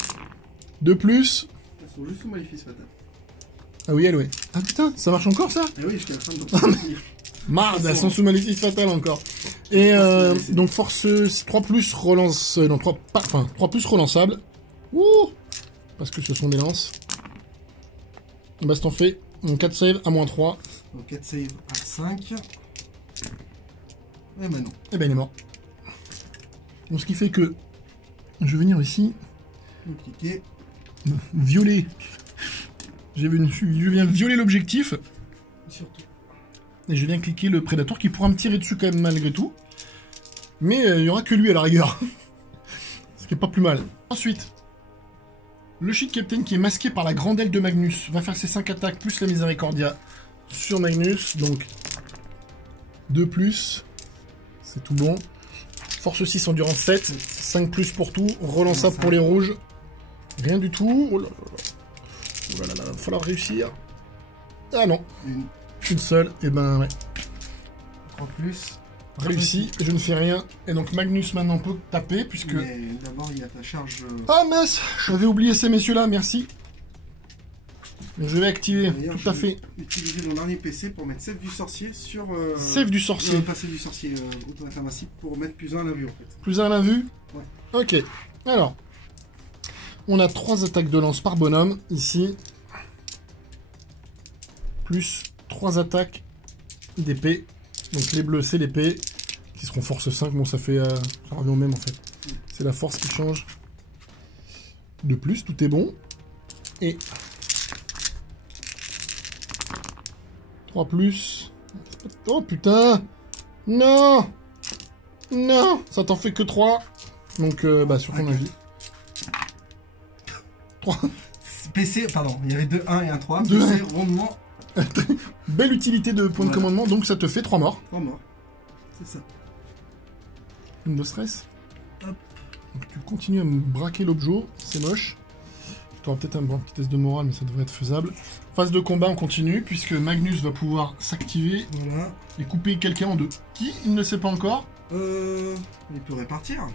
de plus... Elles sont juste sous Maléfice Fatal. Ah oui, elle, ouais. Ah putain, ça marche encore, ça? Ah oui, jusqu'à la fin de Marde, elles sont sous Maléfice Fatal encore. Et donc, force 3+, relance... non, 3 plus relançable. Ouh! Parce que ce sont des lances. Bah, c'est en fait. Mon 4 save à -3. Donc 4 save à 5. Et ben non. Et ben il est mort. Donc ce qui fait que je vais venir ici. Cliquer. Violer. Je viens violer l'objectif. Surtout. Et je viens cliquer le prédateur qui pourra me tirer dessus quand même malgré tout. Mais il n'y aura que lui à la rigueur. Ce qui est pas plus mal. Ensuite, le Shield Captain qui est masqué par la grande aile de Magnus va faire ses 5 attaques plus la Miséricordia sur Magnus. Donc 2+. C'est tout bon. Force 6, endurance 7. 5+ pour tout. Relançable pour les rouges. Rien du tout. Oh là là là. Oh là là là, va falloir réussir. Ah non. Une seule. Et ben ouais. 3+. Réussi. Je ne fais rien. Et donc Magnus maintenant peut taper puisque... Mais d'abord il y a ta charge... Ah mince. J'avais oublié ces messieurs-là. Merci. Je vais activer. Tout à fait. Utiliser mon dernier PC pour mettre Save du sorcier sur... Save du sorcier. Pas Save du sorcier, auto-inflammable pour mettre +1 à la vue en fait. +1 à la vue. Ouais. Ok. Alors. On a 3 attaques de lance par bonhomme, ici. Plus 3 attaques d'épée. Donc les bleus, c'est l'épée. Qui seront force 5. Bon, ça fait... ça revient au même, en fait. C'est la force qui change. De plus, tout est bon. Et... 3+. Oh, putain. Non. Non. Ça t'en fait que 3. Donc, bah, sur ton avis. 3. PC, pardon, il y avait 2, 1 et 1, 3. 2, PC, rondement. Belle utilité de point de commandement, donc ça te fait 3 morts. 3 morts. C'est ça. Une de stress. Hop. Donc tu continues à me braquer l'objet, c'est moche. Tu auras peut-être un petit test de morale, mais ça devrait être faisable. Phase de combat, on continue, puisque Magnus va pouvoir s'activer Voilà. et couper quelqu'un en deux. Qui? Il ne le sait pas encore. Il peut répartir.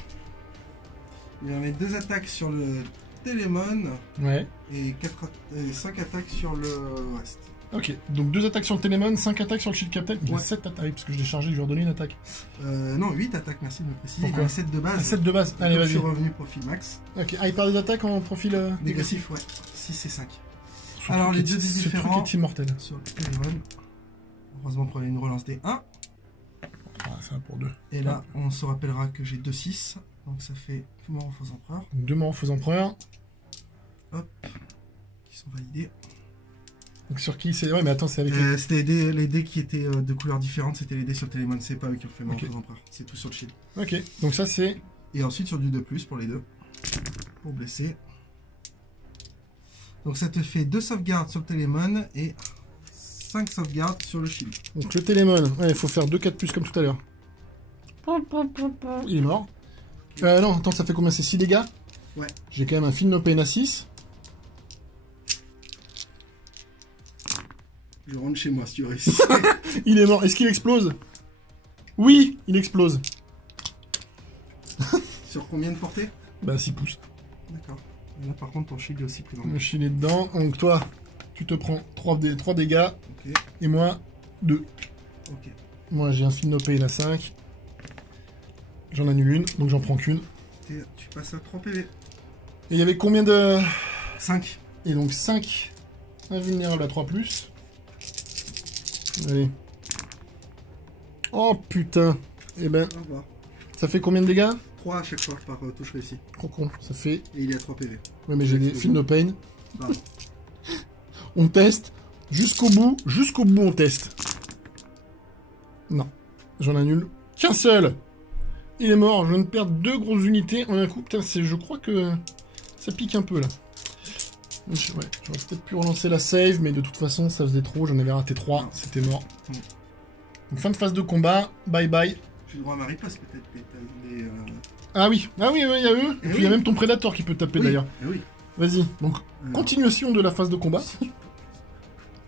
Il va mettre 2 attaques sur le Télémon Ouais. et 5 attaques sur le reste. Ok, donc 2 attaques sur le Télémon, 5 attaques sur le Shield Captain. Il a Ouais. 7 attaques, parce que je l'ai chargé, je lui ai redonné une attaque. Non, 8 attaques, merci de me préciser. Pourquoi? Il a 7 de base. 7 de base, Donc, allez Je vas-y. suis revenu profil max. Ok, ah il perd des attaques en profil Négatif, ouais. 6 et 5. Ce Alors, truc les deux ce différents. truc est immortel. Sur le Télémon. Heureusement, prenez une relance des 1. Ah, c'est un pour 2. Et là, on se rappellera que j'ai 2-6. Donc ça fait mort aux faux empereurs. 2 morts aux faux empereurs. Hop. Qui sont validés. Donc sur qui c'est... Ouais, mais attends, c'est avec... C'était les dés qui étaient de couleurs différentes. C'était les dés sur le Télémon. C'est pas eux qui ont fait mort aux faux empereurs. C'est tout sur le shield. Ok, donc ça c'est... Et ensuite sur du 2+, pour les deux. Pour blesser. Donc ça te fait 2 sauvegardes sur le Télémon et 5 sauvegardes sur le shield. Donc le Télémon, ouais, il faut faire 2-4+ comme tout à l'heure. Il est mort. Non, attends, ça fait combien? C'est 6 dégâts? Ouais. J'ai quand même un Feel No Pain à 6. Je rentre chez moi si tu réussis. Il est mort. Est-ce qu'il explose? Oui, il explose. Sur combien de portée? Bah 6 pouces. D'accord. Là par contre ton shield est aussi présent. Le shield est dedans. Donc toi, tu te prends 3 dégâts. Ok. Et moi, 2. Ok. Moi j'ai un Feel No Pain à 5. J'en annule une, donc j'en prends qu'une. Tu passes à 3 PV. Et il y avait combien de... 5. Et donc 5 invulnérables à 3+. Allez. Oh putain. Eh ben, Au revoir. ça fait combien de dégâts? 3 à chaque fois par touche réussie. Trop con, ça fait... Et il est à 3 PV. Ouais, mais j'ai des Feel No Pain. Pardon. On teste. Jusqu'au bout on teste. Non, j'en annule qu'un seul. Il est mort, je viens de perdre 2 grosses unités en un coup. Putain, je crois que ça pique un peu là. Ouais, j'aurais peut-être pu relancer la save, mais de toute façon, ça faisait trop. J'en avais raté 3, c'était mort. Donc, fin de phase de combat, bye bye. J'ai le droit à ma riposte peut-être, mais Ah oui, il y a eux. Et puis il y a même ton Predator qui peut taper d'ailleurs. Oui. Vas-y, donc continuation de la phase de combat.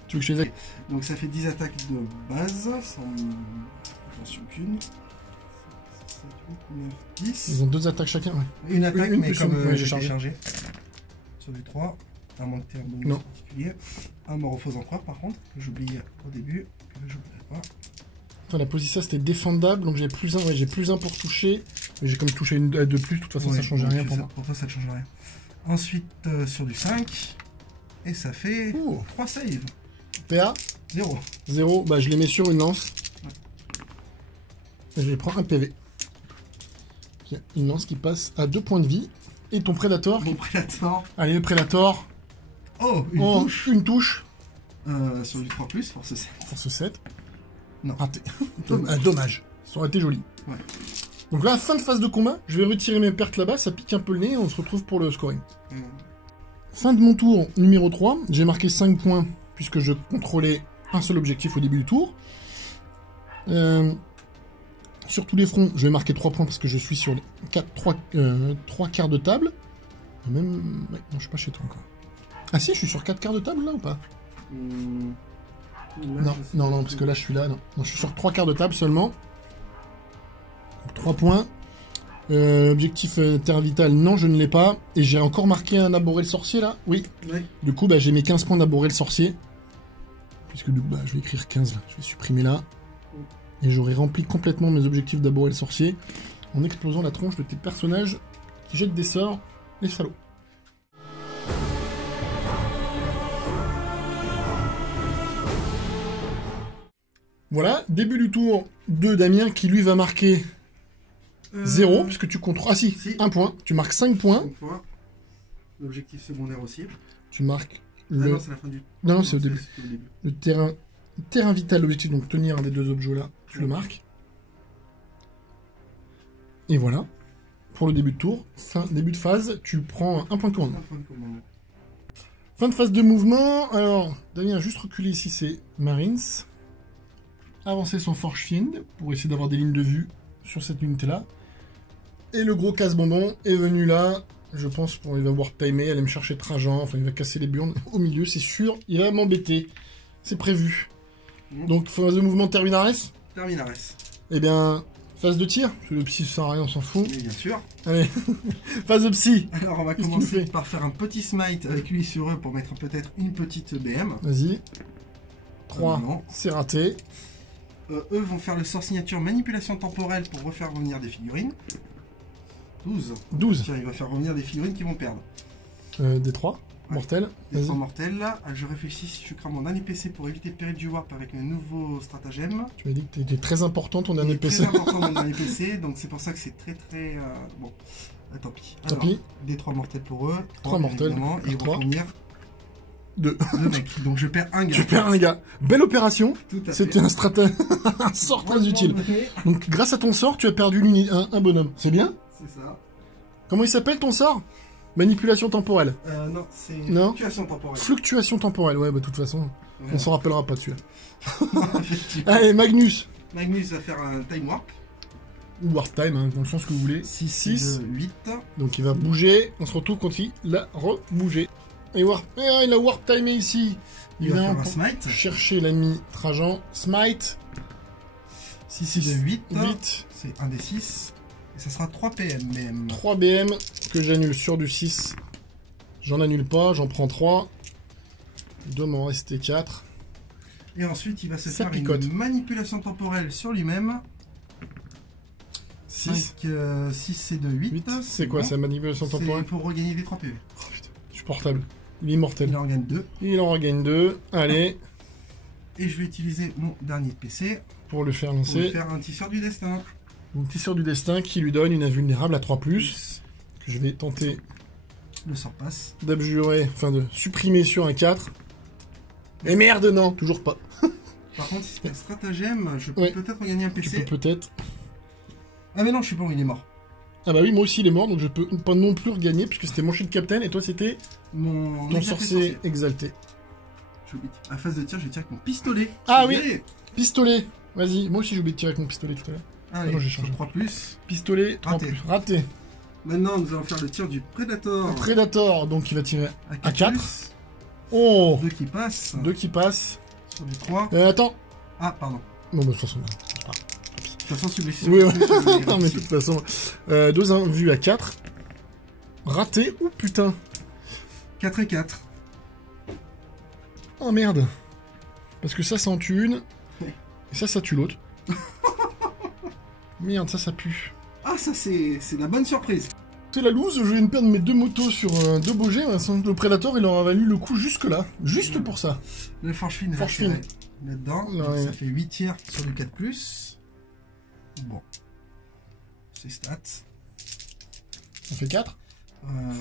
Tu veux que je les aide? Donc ça fait 10 attaques de base, sans attention qu'une. 7, 8, 9, 10. Ils ont 2 attaques chacun, ouais. Une attaque, une mais plus comme une, ouais, j'ai j'ai chargé. chargé. Sur du 3, un manqueur de Non. particulier. Un Morphose Empereur par contre, que j'oubliais au début, que j'oublierai pas. Attends, la position c'était défendable, donc j'ai plus 1, ouais, j'ai plus 1 pour toucher. Mais j'ai comme touché une de plus, de toute façon ça change rien pour moi. Pour toi ça ne change rien. Ensuite sur du 5, et ça fait 3 saves. PA 0. 0, bah je les mets sur une lance. Et je les prends un PV. Il y a une lance qui passe à 2 points de vie. Et ton Predator. Mon Predator. Allez, le Predator. Oh, touche. Une touche. Sur du 3+, force 7. Force 7. Non. Raté. Dommage. Ça aurait été joli. Ouais. Donc là, fin de phase de combat. Je vais retirer mes pertes là-bas. Ça pique un peu le nez. On se retrouve pour le scoring. Fin de mon tour numéro 3. J'ai marqué 5 points puisque je contrôlais un seul objectif au début du tour. Sur tous les fronts, je vais marquer 3 points parce que je suis sur les 3 quarts de table. Même... Ouais, non, je suis pas chez toi encore. Ah si, je suis sur 4 quarts de table là ou pas? Non, parce que là je suis là. Non, je suis sur 3 quarts de table seulement. Donc, 3 points. Objectif terre vitale, non, je ne l'ai pas. Et j'ai encore marqué un Abhorrer le sorcier là. Oui. Ouais. Du coup, bah, j'ai mes 15 points d'Abhorrer le sorcier. Puisque du coup, bah, je vais écrire 15 là. Je vais supprimer là. Et j'aurai rempli complètement mes objectifs d'Abhorrer le sorcier en explosant la tronche de tes personnages qui jettent des sorts, les salauds. Voilà, début du tour de Damien qui lui va marquer 0, puisque tu comptes... Ah si, 1 point. Tu marques 5 points. 5 points. L'objectif secondaire aussi. Tu marques le... Ah non, c'est la fin du... Non, c'est au début. Le terrain vital, l'objectif, donc tenir un des 2 objets là, tu le marques. Et voilà. Pour le début de tour, début de phase, tu prends 1 point de commandement. Fin de phase de mouvement. Alors, Damien a juste reculé ici, c'est Marines. Avancer son Forge Fiend pour essayer d'avoir des lignes de vue sur cette unité-là. Et le gros casse-bonbon est venu là. Je pense qu'il va voir timer, aller me chercher Trajan. Enfin, il va casser les burnes au milieu, c'est sûr. Il va m'embêter. C'est prévu. Donc, phase de mouvement Terminares. Terminares. Eh bien, phase de tir. Parce que le psy, ça sert à rien, on s'en fout. Mais bien sûr. Allez, phase de psy. Alors, on va commencer par faire un petit smite avec lui sur eux pour mettre peut-être une petite BM. Vas-y. 3, c'est raté. Eux vont faire le sort signature manipulation temporelle pour refaire revenir des figurines. 12. Tiens, il va faire revenir des figurines qui vont perdre. Des 3 mortels. Des 3 mortels. Je réfléchis si je crame mon dernier PC pour éviter le péril du warp avec le nouveau stratagème. Tu m'as dit que t'étais très important ton dernier PC. Très important mon dernier PC, donc c'est pour ça que c'est très... Bon, tant pis. Tant pis. Des 3 mortels pour eux. 3 mortels. Et ils vont revenir 2 mecs. Donc je perds un gars. Tu perds un gars. Belle opération. C'était un sort très utile. Donc grâce à ton sort, tu as perdu un bonhomme. C'est bien? C'est ça. Comment il s'appelle ton sort? Manipulation temporelle. Non, c'est fluctuation temporelle. Fluctuation temporelle, ouais, bah de toute façon, on s'en rappellera pas dessus. Allez, Magnus. Magnus va faire un time warp. Ou warp time, hein, dans le sens que vous voulez. 6, 8. Donc il va bouger, on se retrouve quand il l'a rebougé. Et il a warp timé ici. Il va faire un smite. Chercher l'ami Trajan. Smite. 6, 8. 8. C'est un des 6. Et ça sera 3 PM. 3 BM que j'annule sur du 6. J'en annule pas, j'en prends 3. Il doit m'en rester 4. Et ensuite, il va se faire une manipulation temporelle sur lui-même. 6 et 2, 8. C'est quoi sa manipulation temporelle? C'est pour regagner des 3 PV. Oh putain, supportable. Il est immortel. Il en regagne 2. Il en regagne 2. Allez. Et je vais utiliser mon dernier PC. Pour le faire lancer. Pour faire un tisseur du destin. Donc tisseur du destin qui lui donne une invulnérable à 3+, que je vais tenter Le sort passe. d'abjurer, enfin de supprimer sur un 4. Et merde, non, toujours pas. Par contre, si c'est un stratagème, je peux Ouais. peut-être gagner un Tu PC. peux peut-être... Ah mais non, je suis bon, il est mort. Ah bah oui, moi aussi il est mort, donc je peux pas non plus regagner, puisque c'était mon shield captain, et toi c'était Mon ton exalté sorcier exalté. J'oublie. À phase de tir, je tire avec mon pistolet. Ah Je oui. vais y aller. Pistolet. Vas-y, moi aussi j'ai oublié de tirer avec mon pistolet tout à l'heure. Allez, non, j'ai sur changé. 3+. Pistolet, 3+. Raté. Raté. Maintenant, nous allons faire le tir du Predator. Predator, donc il va tirer à 4. plus. Oh, 2 qui passent. 2 qui passent. Sur du 3. Attends. Ah, pardon. Non, mais de toute façon... De toute façon, si vous blessez Oui, sur ouais. le coup, Non, mais de toute façon... 2 invus à 4. Raté. Oh, putain. 4 et 4. Oh, merde. Parce que ça en tue une. Ouais. Et ça tue l'autre. Merde, ça pue. Ah, ça, c'est la bonne surprise. C'est la loose, je viens de perdre mes 2 motos sur 2 beaux jets. Le Predator, il aura valu le coup jusque-là. Juste pour ça. Le forge fine, Forge fine. là-dedans. Ouais. Donc, ça fait 8 tirs sur du 4+. Bon. C'est stats. On fait 4.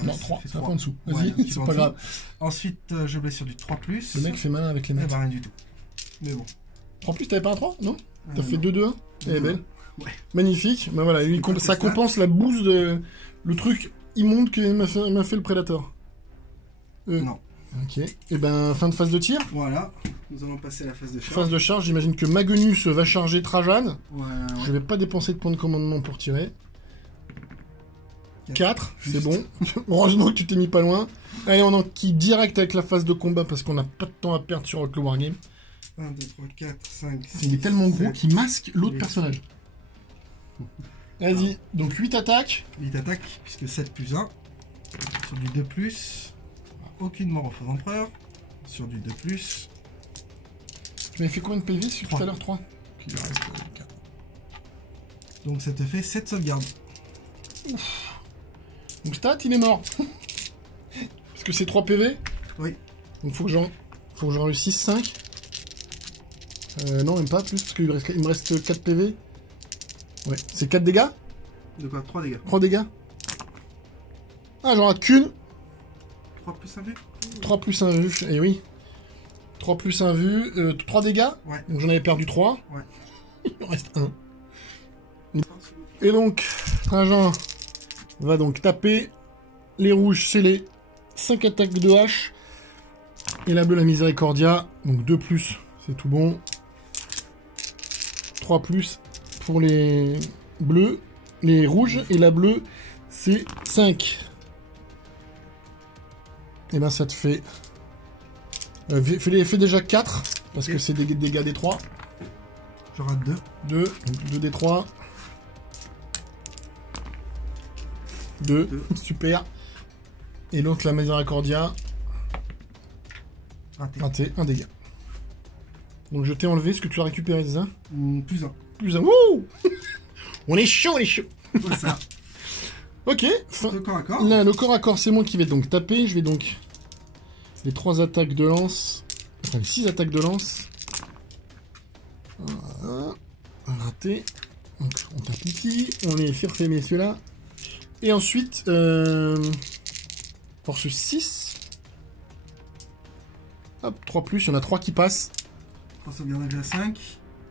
Non, ça 3, fait c'est un 3. peu en dessous. Ouais, Vas-y, un petit peu c'est en pas dessous. grave. Ensuite, je blesse sur du 3+. Le mec fait malin avec les Eh maths. ben, rien du tout. Mais bon. 3+, t'avais pas un 3? Non? T'as fait non. 2-2-1? Elle est belle. Ouais. Magnifique. Ben voilà, lui, pas tes ça stats. compense la bouse de... Le truc immonde que m'a fait le Predator. Non. Ok. Et ben, fin de phase de tir. Voilà. Nous allons passer à la phase de charge. Phase de charge, j'imagine que Magnus va charger Trajan. Ouais, Je vais pas dépenser de points de commandement pour tirer. 4, c'est bon. Heureusement que tu t'es mis pas loin. Allez, on enquille direct avec la phase de combat parce qu'on n'a pas de temps à perdre sur le Wargame. 1, 2, 3, 4, 5, 6, Il est tellement gros 7, qu'il masque l'autre huit. personnage. Vas-y, donc 8 attaques. 8 attaques, puisque 7 plus 1. Sur du 2+. Aucune mort au faux empereur. Sur du 2+. Tu m'avais fait combien de PV sur tout Trois. à l'heure 3. Il en reste 4. Donc ça te fait 7 sauvegardes. Donc stat, il est mort. Parce que c'est 3 PV. Oui. Donc faut que j'en réussisse 5. Non, même pas plus, parce qu'il me reste 4 PV. Ouais, c'est 4 dégâts? De quoi? 3 dégâts. 3 dégâts? Ah, j'en rate qu'une. 3 plus 1 vue. 3 plus 1 vue, et oui. 3 plus 1 vue, 3 dégâts. Ouais. Donc j'en avais perdu 3. Ouais. Il en reste 1. Et donc, Trajan va donc taper. Les rouges, c'est les 5 attaques de hache. Et la bleue, la Miséricordia. Donc 2 plus, c'est tout bon. 3 plus pour les bleus. Les rouges. Et la bleue, c'est 5. Et ben ça te fait... fais déjà 4. Parce Ok. que c'est des dégâts des 3. Je rate 2. 2. Donc 2 des 3. 2. Deux. Super. Et l'autre, la Miséricordia. Raté. Raté. 1 dégât. Donc je t'ai enlevé ce que tu as récupéré, c'est ça? Plus 1. Plus un. Wouh. On est chaud, on est chaud. Voilà ça. Ok. Fin. Le corps à corps. Là, le corps à corps, c'est moi qui vais donc taper. Je vais donc... Les 3 attaques de lance. Enfin, les 6 attaques de lance. Voilà. Raté. Donc, on tape ici. On est fait messieurs là. Et ensuite, force 6. Hop, 3 plus. Il y en a 3 qui passent. 3 sauvegardes à 5.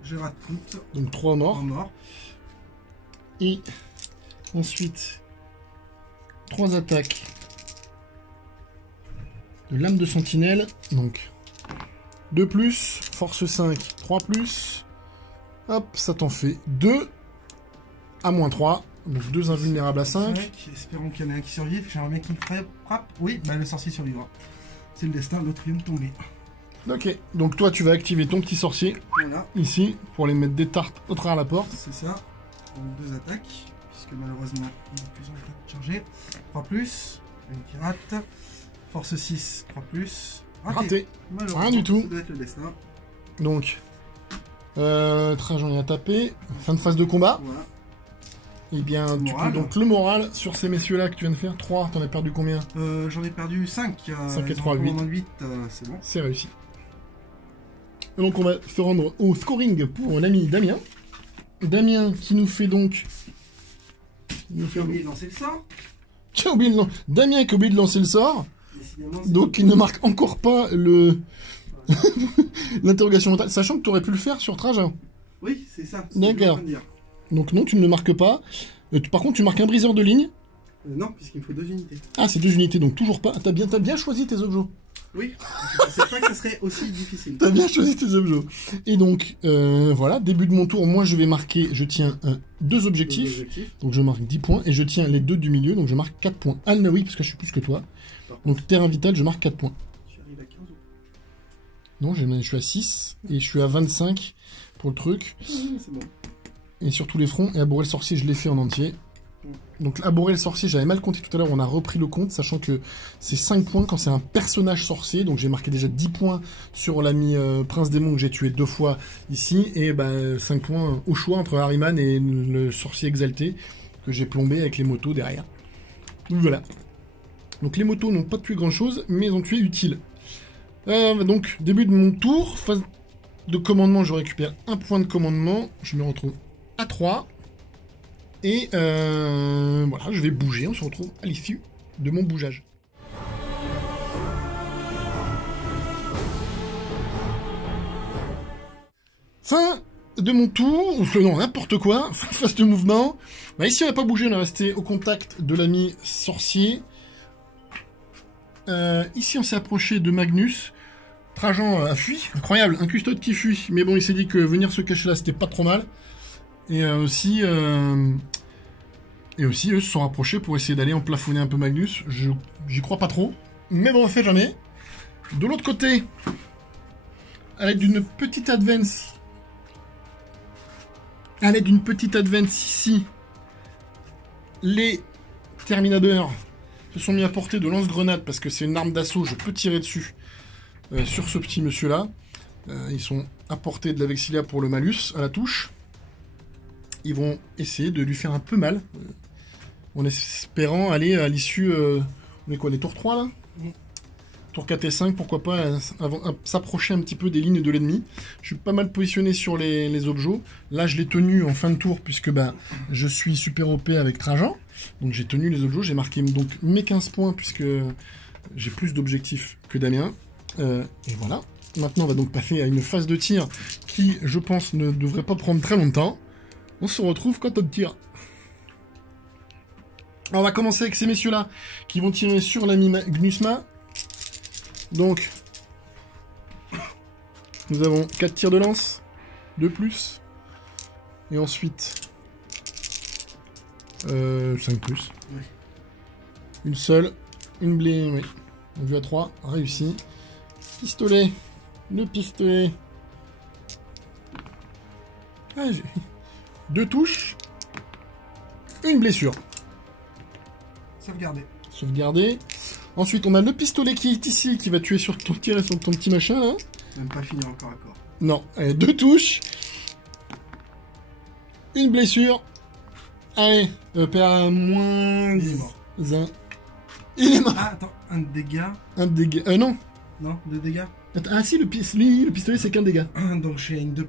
Je rate toutes. Donc 3 morts. En mort. Et ensuite, 3 attaques de lame de sentinelle. Donc 2 plus, force 5, 3 plus. Hop, ça t'en fait 2 à moins 3. Donc 2 invulnérables à 5. Espérons qu'il y en ait un qui survive. J'ai un mec qui frappe. Oui, bah le sorcier survivra. C'est le destin, l'autre vient de tomber. Ok, donc toi tu vas activer ton petit sorcier Voilà, ici pour aller mettre des tartes au travers la porte. c'est ça. Donc 2 attaques, puisque malheureusement il est plus en train de charger. 3 plus, une qui rate. Force 6, 3 plus. Raté. Malheureusement, Rien du tout. Ça doit être le destin. Donc, Trajan est à taper. Fin de phase de combat. Voilà. Et bien, tu Moral. peux donc le moral sur ces messieurs-là que tu viens de faire. 3, t'en as perdu combien? J'en ai perdu 5. 5 et 3, 8. 8, c'est bon. C'est réussi. Et donc on va se rendre au scoring pour l'ami Damien. Damien qui nous fait donc... J'ai oublié de lancer le sort. J'ai oublié de... Damien qui a oublié de lancer le sort. Décidément, Donc il ne marque encore pas le... l'interrogation mentale. Sachant que tu aurais pu le faire sur Trajan. Oui, c'est ça. D'accord. Donc non, tu ne le marques pas. Par contre, tu marques un briseur de ligne. Non, puisqu'il me faut 2 unités. Ah, c'est 2 unités, donc toujours pas. T'as bien choisi tes objets. Oui, je pensais pas que ça serait aussi difficile. T'as bien choisi tes objets. Et donc, voilà, début de mon tour, moi je vais marquer, je tiens 2 objectifs. Donc je marque 10 points, et je tiens les 2 du milieu, donc je marque 4 points. Ah, oui, parce que je suis plus que toi. Donc terrain vital, je marque 4 points. J'arrive à 15 euros. Non, je suis à 6, et je suis à 25 pour le truc. C'est bon. Et sur tous les fronts, et Abhorrer le sorcier, je l'ai fait en entier. Donc Abhorrer le sorcier, j'avais mal compté tout à l'heure, on a repris le compte, sachant que c'est 5 points quand c'est un personnage sorcier, donc j'ai marqué déjà 10 points sur l'ami Prince Démon que j'ai tué 2 fois ici, et 5 points au choix entre Harryman et le sorcier exalté, que j'ai plombé avec les motos derrière. Donc voilà. Donc les motos n'ont pas tué grand chose, mais ont tué utile. Donc début de mon tour, phase de commandement, je récupère un point de commandement, je me retrouve à 3. Et voilà, je vais bouger, on se retrouve à l'issue de mon bougeage. Fin de mon tour, ou non, n'importe quoi, phase de mouvement. Ici on n'a pas bougé, on est resté au contact de l'ami sorcier. Ici on s'est approché de Magnus. Trajan a fui, incroyable, un custode qui fuit. Mais bon, il s'est dit que venir se cacher là, c'était pas trop mal. Et aussi, eux se sont rapprochés pour essayer d'aller en plafonner un peu Magnus. J'y crois pas trop. Mais bon, on fait jamais. De l'autre côté, à l'aide d'une petite advance. Ici, les Terminateurs se sont mis à portée de lance-grenades parce que c'est une arme d'assaut, je peux tirer dessus sur ce petit monsieur-là. Ils sont à portée de la Vexilia pour le malus à la touche. Ils vont essayer de lui faire un peu mal, en espérant aller à l'issue... on est quoi, les tours 3 là? Tour 4 et 5, pourquoi pas s'approcher un petit peu des lignes de l'ennemi. Je suis pas mal positionné sur les objets. Là, je l'ai tenu en fin de tour, puisque je suis super OP avec Trajan. Donc j'ai tenu les objets, j'ai marqué donc mes 15 points, puisque j'ai plus d'objectifs que Damien. Et voilà. Maintenant, on va donc passer à une phase de tir qui, je pense, ne devrait pas prendre très longtemps. On se retrouve quand on tire. Alors, on va commencer avec ces messieurs-là, qui vont tirer sur l'ami Gnusma. Donc, nous avons 4 tirs de lance, 2 plus, et ensuite 5 plus. Oui. Une seule, une blé, oui. On a vu à 3, réussi. Pistolet, le pistolet. Ah, j'ai 2 touches, une blessure. Sauvegarder. Ensuite, on a le pistolet qui est ici, qui va tuer sur ton tir et sur ton petit machin, là. Même pas fini encore à corps. Non, allez, 2 touches. Une blessure. Allez, perd moins... Il est mort. Il est mort. Ah, attends, un dégât. Non. Non, 2 dégâts. Ah si, le pistolet, c'est qu'un dégât. Donc j'ai une 2+,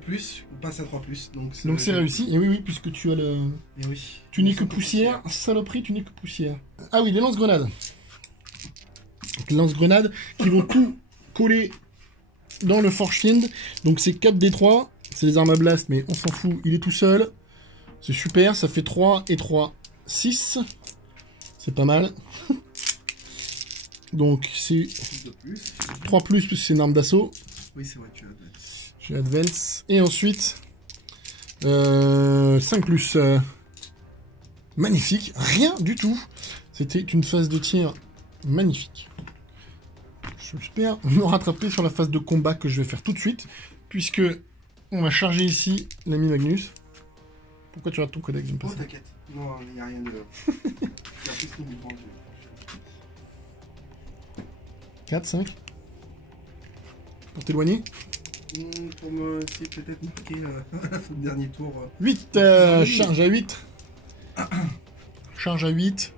on passe à 3+. Donc c'est réussi. Et oui, puisque tu as le... Et oui. Tu n'es que poussière. Saloperie, tu n'es que poussière. Ah oui, les lance-grenades. Les lance-grenades qui vont tout coller dans le Forge Fiend. Donc c'est 4 D3. C'est les armes à blast, mais on s'en fout. Il est tout seul. C'est super. Ça fait 3 et 3. 6. C'est pas mal. Donc c'est 3+, plus c'est une arme d'assaut. Oui, c'est vrai, tu as advance. J'ai advance. Et ensuite 5+. Magnifique. Rien du tout. C'était une phase de tir magnifique. J'espère me rattraper sur la phase de combat que je vais faire tout de suite, puisque on va charger ici l'ami Magnus. Pourquoi tu rates ton codex? Oh, t'inquiète. Non, il n'y a rien de... 4, 5. Pour t'éloigner. Pour me... Si, peut-être marquer le dernier tour. 8. Charge à 8. Charge à 8.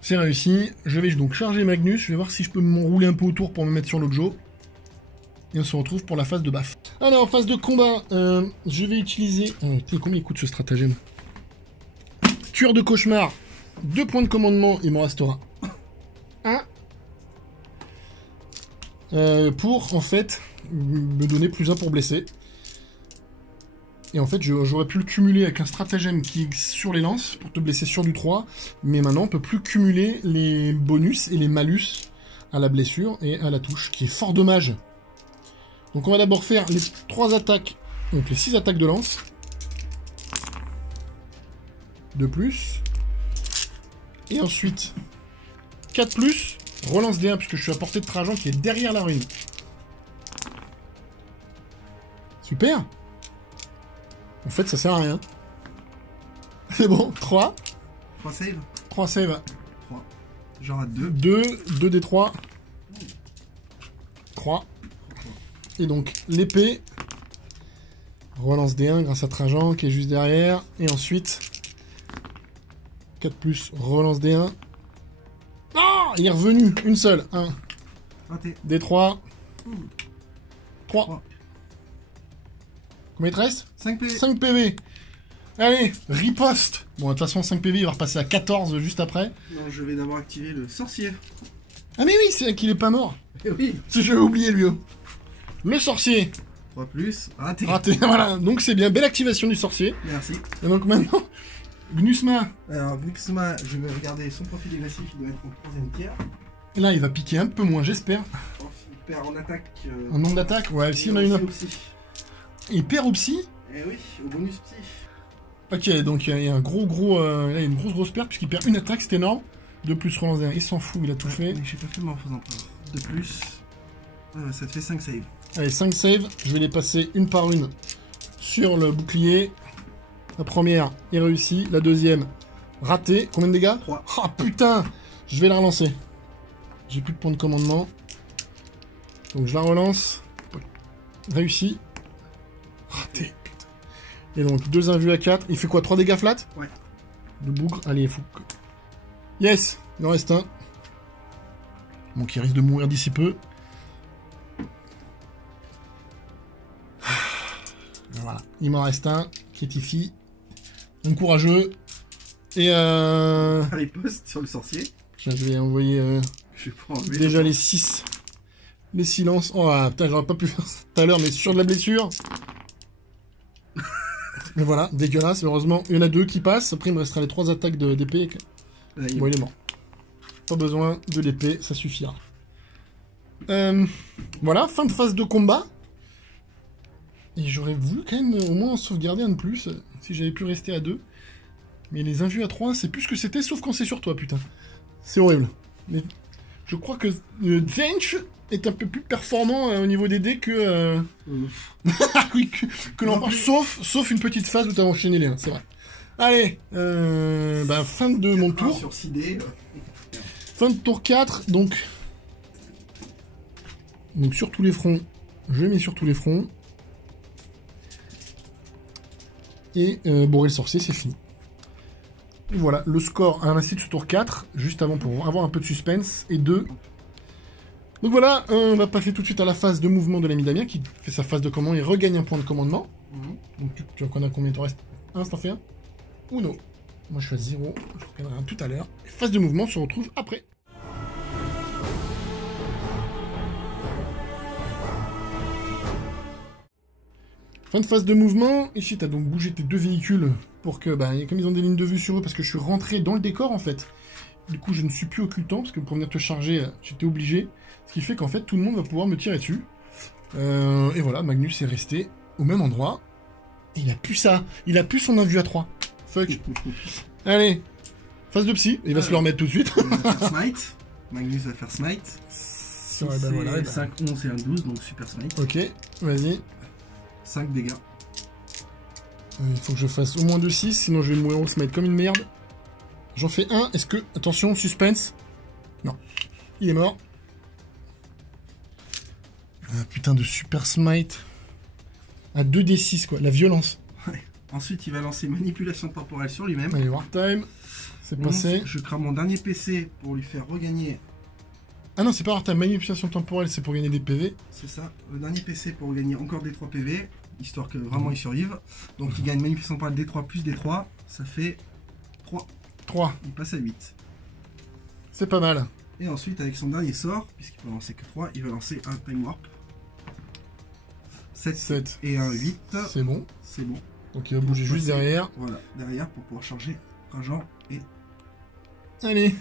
C'est réussi. Je vais donc charger Magnus. Je vais voir si je peux m'enrouler un peu autour pour me mettre sur l'autre Joe. Et on se retrouve pour la phase de baffe. Alors, en phase de combat, je vais utiliser... combien il coûte ce stratagème? Tueur de cauchemar, 2 points de commandement, il m'en restera 1. Pour, en fait, me donner plus 1 pour blesser. Et en fait, j'aurais pu le cumuler avec un stratagème qui est sur les lances, pour te blesser sur du 3. Mais maintenant, on peut plus cumuler les bonus et les malus à la blessure et à la touche, qui est fort dommage. Donc on va d'abord faire les 3 attaques, donc les 6 attaques de lance. De plus. Et ensuite, 4 plus, relance D1, puisque je suis à portée de Trajan qui est derrière la ruine. Super. En fait, ça sert à rien. C'est bon, 3. 3 save. 3 save. 3. Genre à 2. 2 des 3. 3. Et donc, l'épée. Relance D1 grâce à Trajan qui est juste derrière. Et ensuite, 4 plus, relance D1. Ah, il est revenu. Une seule. 1. Raté. D3. 3. Combien il te reste? 5 PV. 5 PV. Allez, riposte. Bon, de toute façon, 5 PV, il va repasser à 14 juste après. Non, je vais d'abord activer le sorcier. Ah mais oui, c'est qu'il est pas mort. Eh oui. Si j'avais oublié, lui. Le sorcier. 3 plus. Raté. Raté, voilà. Donc c'est bien, belle activation du sorcier. Merci. Et donc maintenant, Gnusma. Alors, Vuxma, je vais regarder son profil agressif, il doit être en 3ème tiers. Et là, il va piquer un peu moins, j'espère. Il perd en attaque. En nombre d'attaques. Ouais, si on a une... Psy. Il perd au psy. Eh oui, au bonus psy. Ok, donc il y a un là, il y a une grosse perte puisqu'il perd une attaque, c'est énorme. De plus, relance D1, il s'en fout, il a tout fait. Mais j'ai pas fait mon faisant peur. De plus, ça te fait 5 saves. Allez, 5 saves, je vais les passer une par une sur le bouclier. La première est réussie, la deuxième ratée. Combien de dégâts? 3. Ah putain, je vais la relancer. J'ai plus de points de commandement. Donc je la relance. Réussi. Raté. Et donc 2 invus à 4. Il fait quoi? 3 dégâts flat? Ouais. De bougre. Allez, il faut que... Yes, il en reste un. Bon, qui risque de mourir d'ici peu. Voilà, il m'en reste un. Kétifi. Un courageux. Et Riposte sur le sorcier. Tiens, je vais envoyer Je vais pas enlever déjà les 6. Les silences. Oh ah, putain, j'aurais pas pu faire ça tout à l'heure, mais sur de la blessure. Mais voilà, dégueulasse. Heureusement, il y en a 2 qui passent. Après, il me restera les 3 attaques d'épée. Bon, il est mort. Pas besoin de l'épée, ça suffira. Voilà, fin de phase de combat. Et j'aurais voulu quand même au moins en sauvegarder un de plus, si j'avais pu rester à 2. Mais les invus à 3, c'est plus ce que c'était, sauf quand c'est sur toi, putain. C'est horrible. Mais je crois que Zench est un peu plus performant au niveau des dés que... oui, que l'empereur, sauf une petite phase où t'as enchaîné les 1, c'est vrai. Allez, fin de mon tour. Sur 6 dés. Fin de tour 4, donc sur tous les fronts, je mets sur tous les fronts. Et bourrer le sorcier, c'est fini. Et voilà, le score à l'instant de ce tour 4, juste avant pour avoir un peu de suspense, et 2. Donc voilà, on va passer tout de suite à la phase de mouvement de l'ami Damien, qui fait sa phase de commandement et regagne un point de commandement. Donc tu en connais combien il t'en reste? 1, t'en fais un? Uno. Moi je suis à 0, je regarderai un tout à l'heure. Phase de mouvement, on se retrouve après. Fin de phase de mouvement, ici tu as donc bougé tes 2 véhicules pour que, comme ils ont des lignes de vue sur eux, parce que je suis rentré dans le décor en fait. Du coup je ne suis plus occultant, parce que pour venir te charger, j'étais obligé. Ce qui fait qu'en fait tout le monde va pouvoir me tirer dessus. Et voilà, Magnus est resté au même endroit. Et il a plus ça, il a plus son invue à 3. Fuck. Allez, phase de psy, il va se le remettre tout de suite. On va faire smite. Magnus va faire smite. C'est 5, 11 et un 12, donc super smite. Ok, vas-y. 5 dégâts. Il faut que je fasse au moins 2-6, sinon je vais mourir au smite comme une merde. J'en fais un, est-ce que... Attention, suspense. Non, il est mort. Putain de super smite. À 2d6 quoi, la violence. Ouais. Ensuite il va lancer manipulation temporelle sur lui-même. Allez, war time. C'est passé. Je crame mon dernier PC pour lui faire regagner Ah non, c'est pas avoir ta manipulation temporelle, c'est pour gagner des PV. C'est ça. Le dernier PC pour gagner encore des 3 PV, histoire que vraiment il survive. Donc il gagne manipulation temporelle D3 plus D3, ça fait 3. 3. Il passe à 8. C'est pas mal. Et ensuite, avec son dernier sort, puisqu'il peut lancer que 3, il va lancer un Time Warp. 7 et un 8. C'est bon. C'est bon. Donc il va bouger juste derrière. Voilà, derrière pour pouvoir charger Rageant et Allez.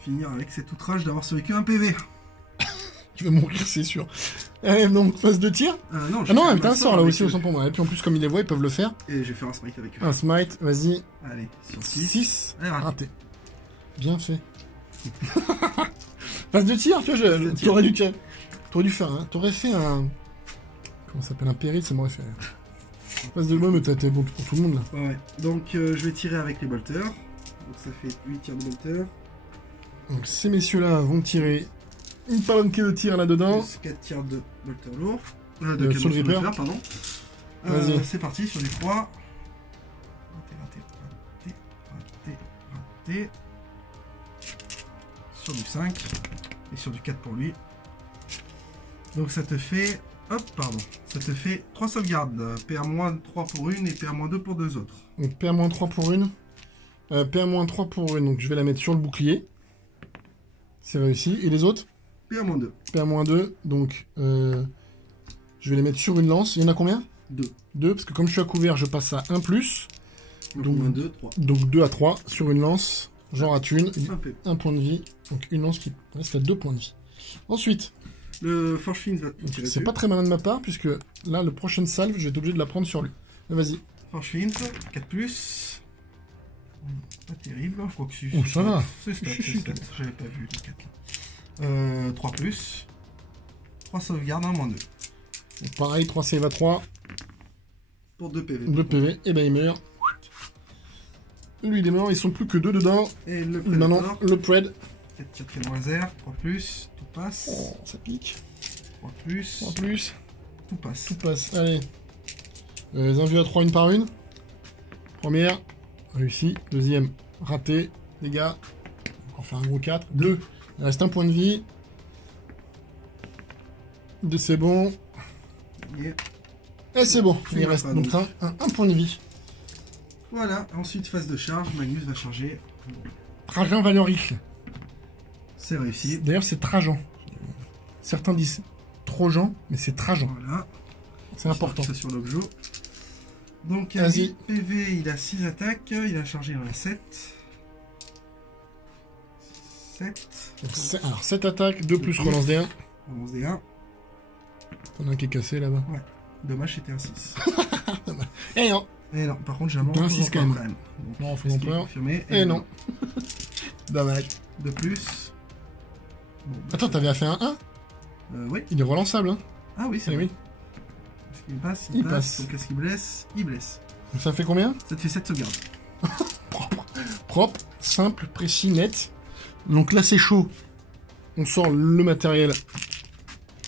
finir avec cet outrage d'avoir survécu un PV. Tu vas mourir, c'est sûr. Allez, donc phase de tir. Non, Ah non, putain, un sort là aussi au pour moi. Et puis en plus, comme ils les voient, ils peuvent le faire. Et je vais faire un smite avec eux. Un smite, vas-y. Allez, sur 6. 6. Allez, Raté. Bien fait. Phase de tir, tu vois, t'aurais dû faire un. T'aurais fait un. Comment ça s'appelle, un péril, ça m'aurait fait. Phase de moi, mais t'es bon pour tout le monde là. Ouais. Donc je vais tirer avec les bolters. Donc ça fait 8 tirs de bolters. Donc ces messieurs-là vont tirer une palanquée de tir là-dedans. 4 tirs de bolter lourd. Sur le Reaper, pardon. Vas-y. C'est parti sur du 3. Raté. Sur du 5. Et sur du 4 pour lui. Donc ça te fait... Hop, pardon. Ça te fait 3 sauvegardes. PR-3 pour une et PR-2 pour 2 autres. Donc PR-3 pour une. PR-3 pour une. Donc je vais la mettre sur le bouclier. C'est réussi. Et les autres? PR-2. PR-2. Donc je vais les mettre sur une lance. Il y en a combien? 2. 2, parce que comme je suis à couvert, je passe à 1+. Donc 1, 2, 3. Donc 2 à 3 sur une lance. J'en rate une. Un point de vie. Donc une lance qui reste à 2 points de vie. Ensuite, le Forge Fiend va te tirer c'est dessus. pas très malin de ma part, puisque là, le prochain salve, je vais être obligé de la prendre sur lui. Vas-y. Forge Fiend, 4+. Pas terrible, quoi que si. Oh, ça va. C'est stat. J'avais pas vu le 4 là. 3+. 3 sauvegardes, 1, -2. Donc, pareil, 3 save à 3. Pour 2 PV. 2 PV, et ben il meurt. Lui il est mort, ils sont plus que 2 dedans. Et le Maintenant, Predator. le Pred. 4 tirs de canon laser, 3+, tout passe. Oh, ça pique. 3+, 3 plus. tout passe. Tout passe. Allez. Les invus à 3, une par une. Première. Réussi. Deuxième. Raté. Dégâts. On va faire un gros 4. 2. Il reste un point de vie. 2, c'est bon. Et c'est bon. Il reste donc un point de vie. Voilà, ensuite phase de charge, Magnus va charger. Trajan Valorique. C'est réussi. D'ailleurs, c'est Trajan. Certains disent Trojan, mais c'est Trajan. Voilà. C'est important. Ça sur l'objet. Donc, Vas-y. PV, il a 6 attaques, il a chargé, il en a 7. 7. Alors, 7 attaques, 2 plus relance des 1. Relance des 1. T'en as un qui est cassé là-bas. Ouais. Dommage, c'était un 6. Eh non. Et non, par contre, j'ai un mort. Un 6 quand même. Donc, Non, faut non plus. confirmé. Et non. Dommage. De plus. Bon, Attends, t'avais fait un 1? Oui. Il est relançable, hein? Ah oui, c'est Eh vrai. oui. Est-ce qu'il passe? Il passe. Donc, est-ce qu'il blesse? Il blesse. Donc ça fait combien? Ça te fait 7 sauvegardes. Propre, simple, précis, net. Donc là, c'est chaud. On sort le matériel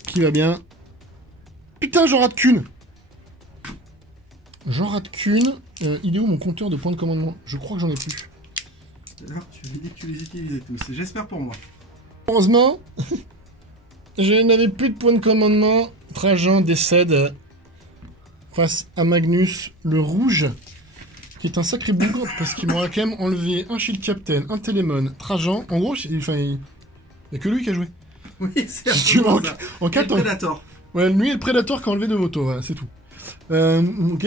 qui va bien. Putain, j'en rate qu'une. J'en rate qu'une. Il est où mon compteur de points de commandement? Je crois que j'en ai plus. Là, tu avais dit que tu les utilisais tous. J'espère pour moi. Heureusement, je n'avais plus de points de commandement. Trajan décède face à Magnus le Rouge, qui est un sacré bougre parce qu'il m'aura quand même enlevé un Shield Captain, un Télémon, Trajan. En gros, il n'y a que lui qui a joué. Oui, c'est Si tu ça. En 4 ans. Predator. Ouais, lui et le Predator qui a enlevé 2 motos, voilà, c'est tout. Ok.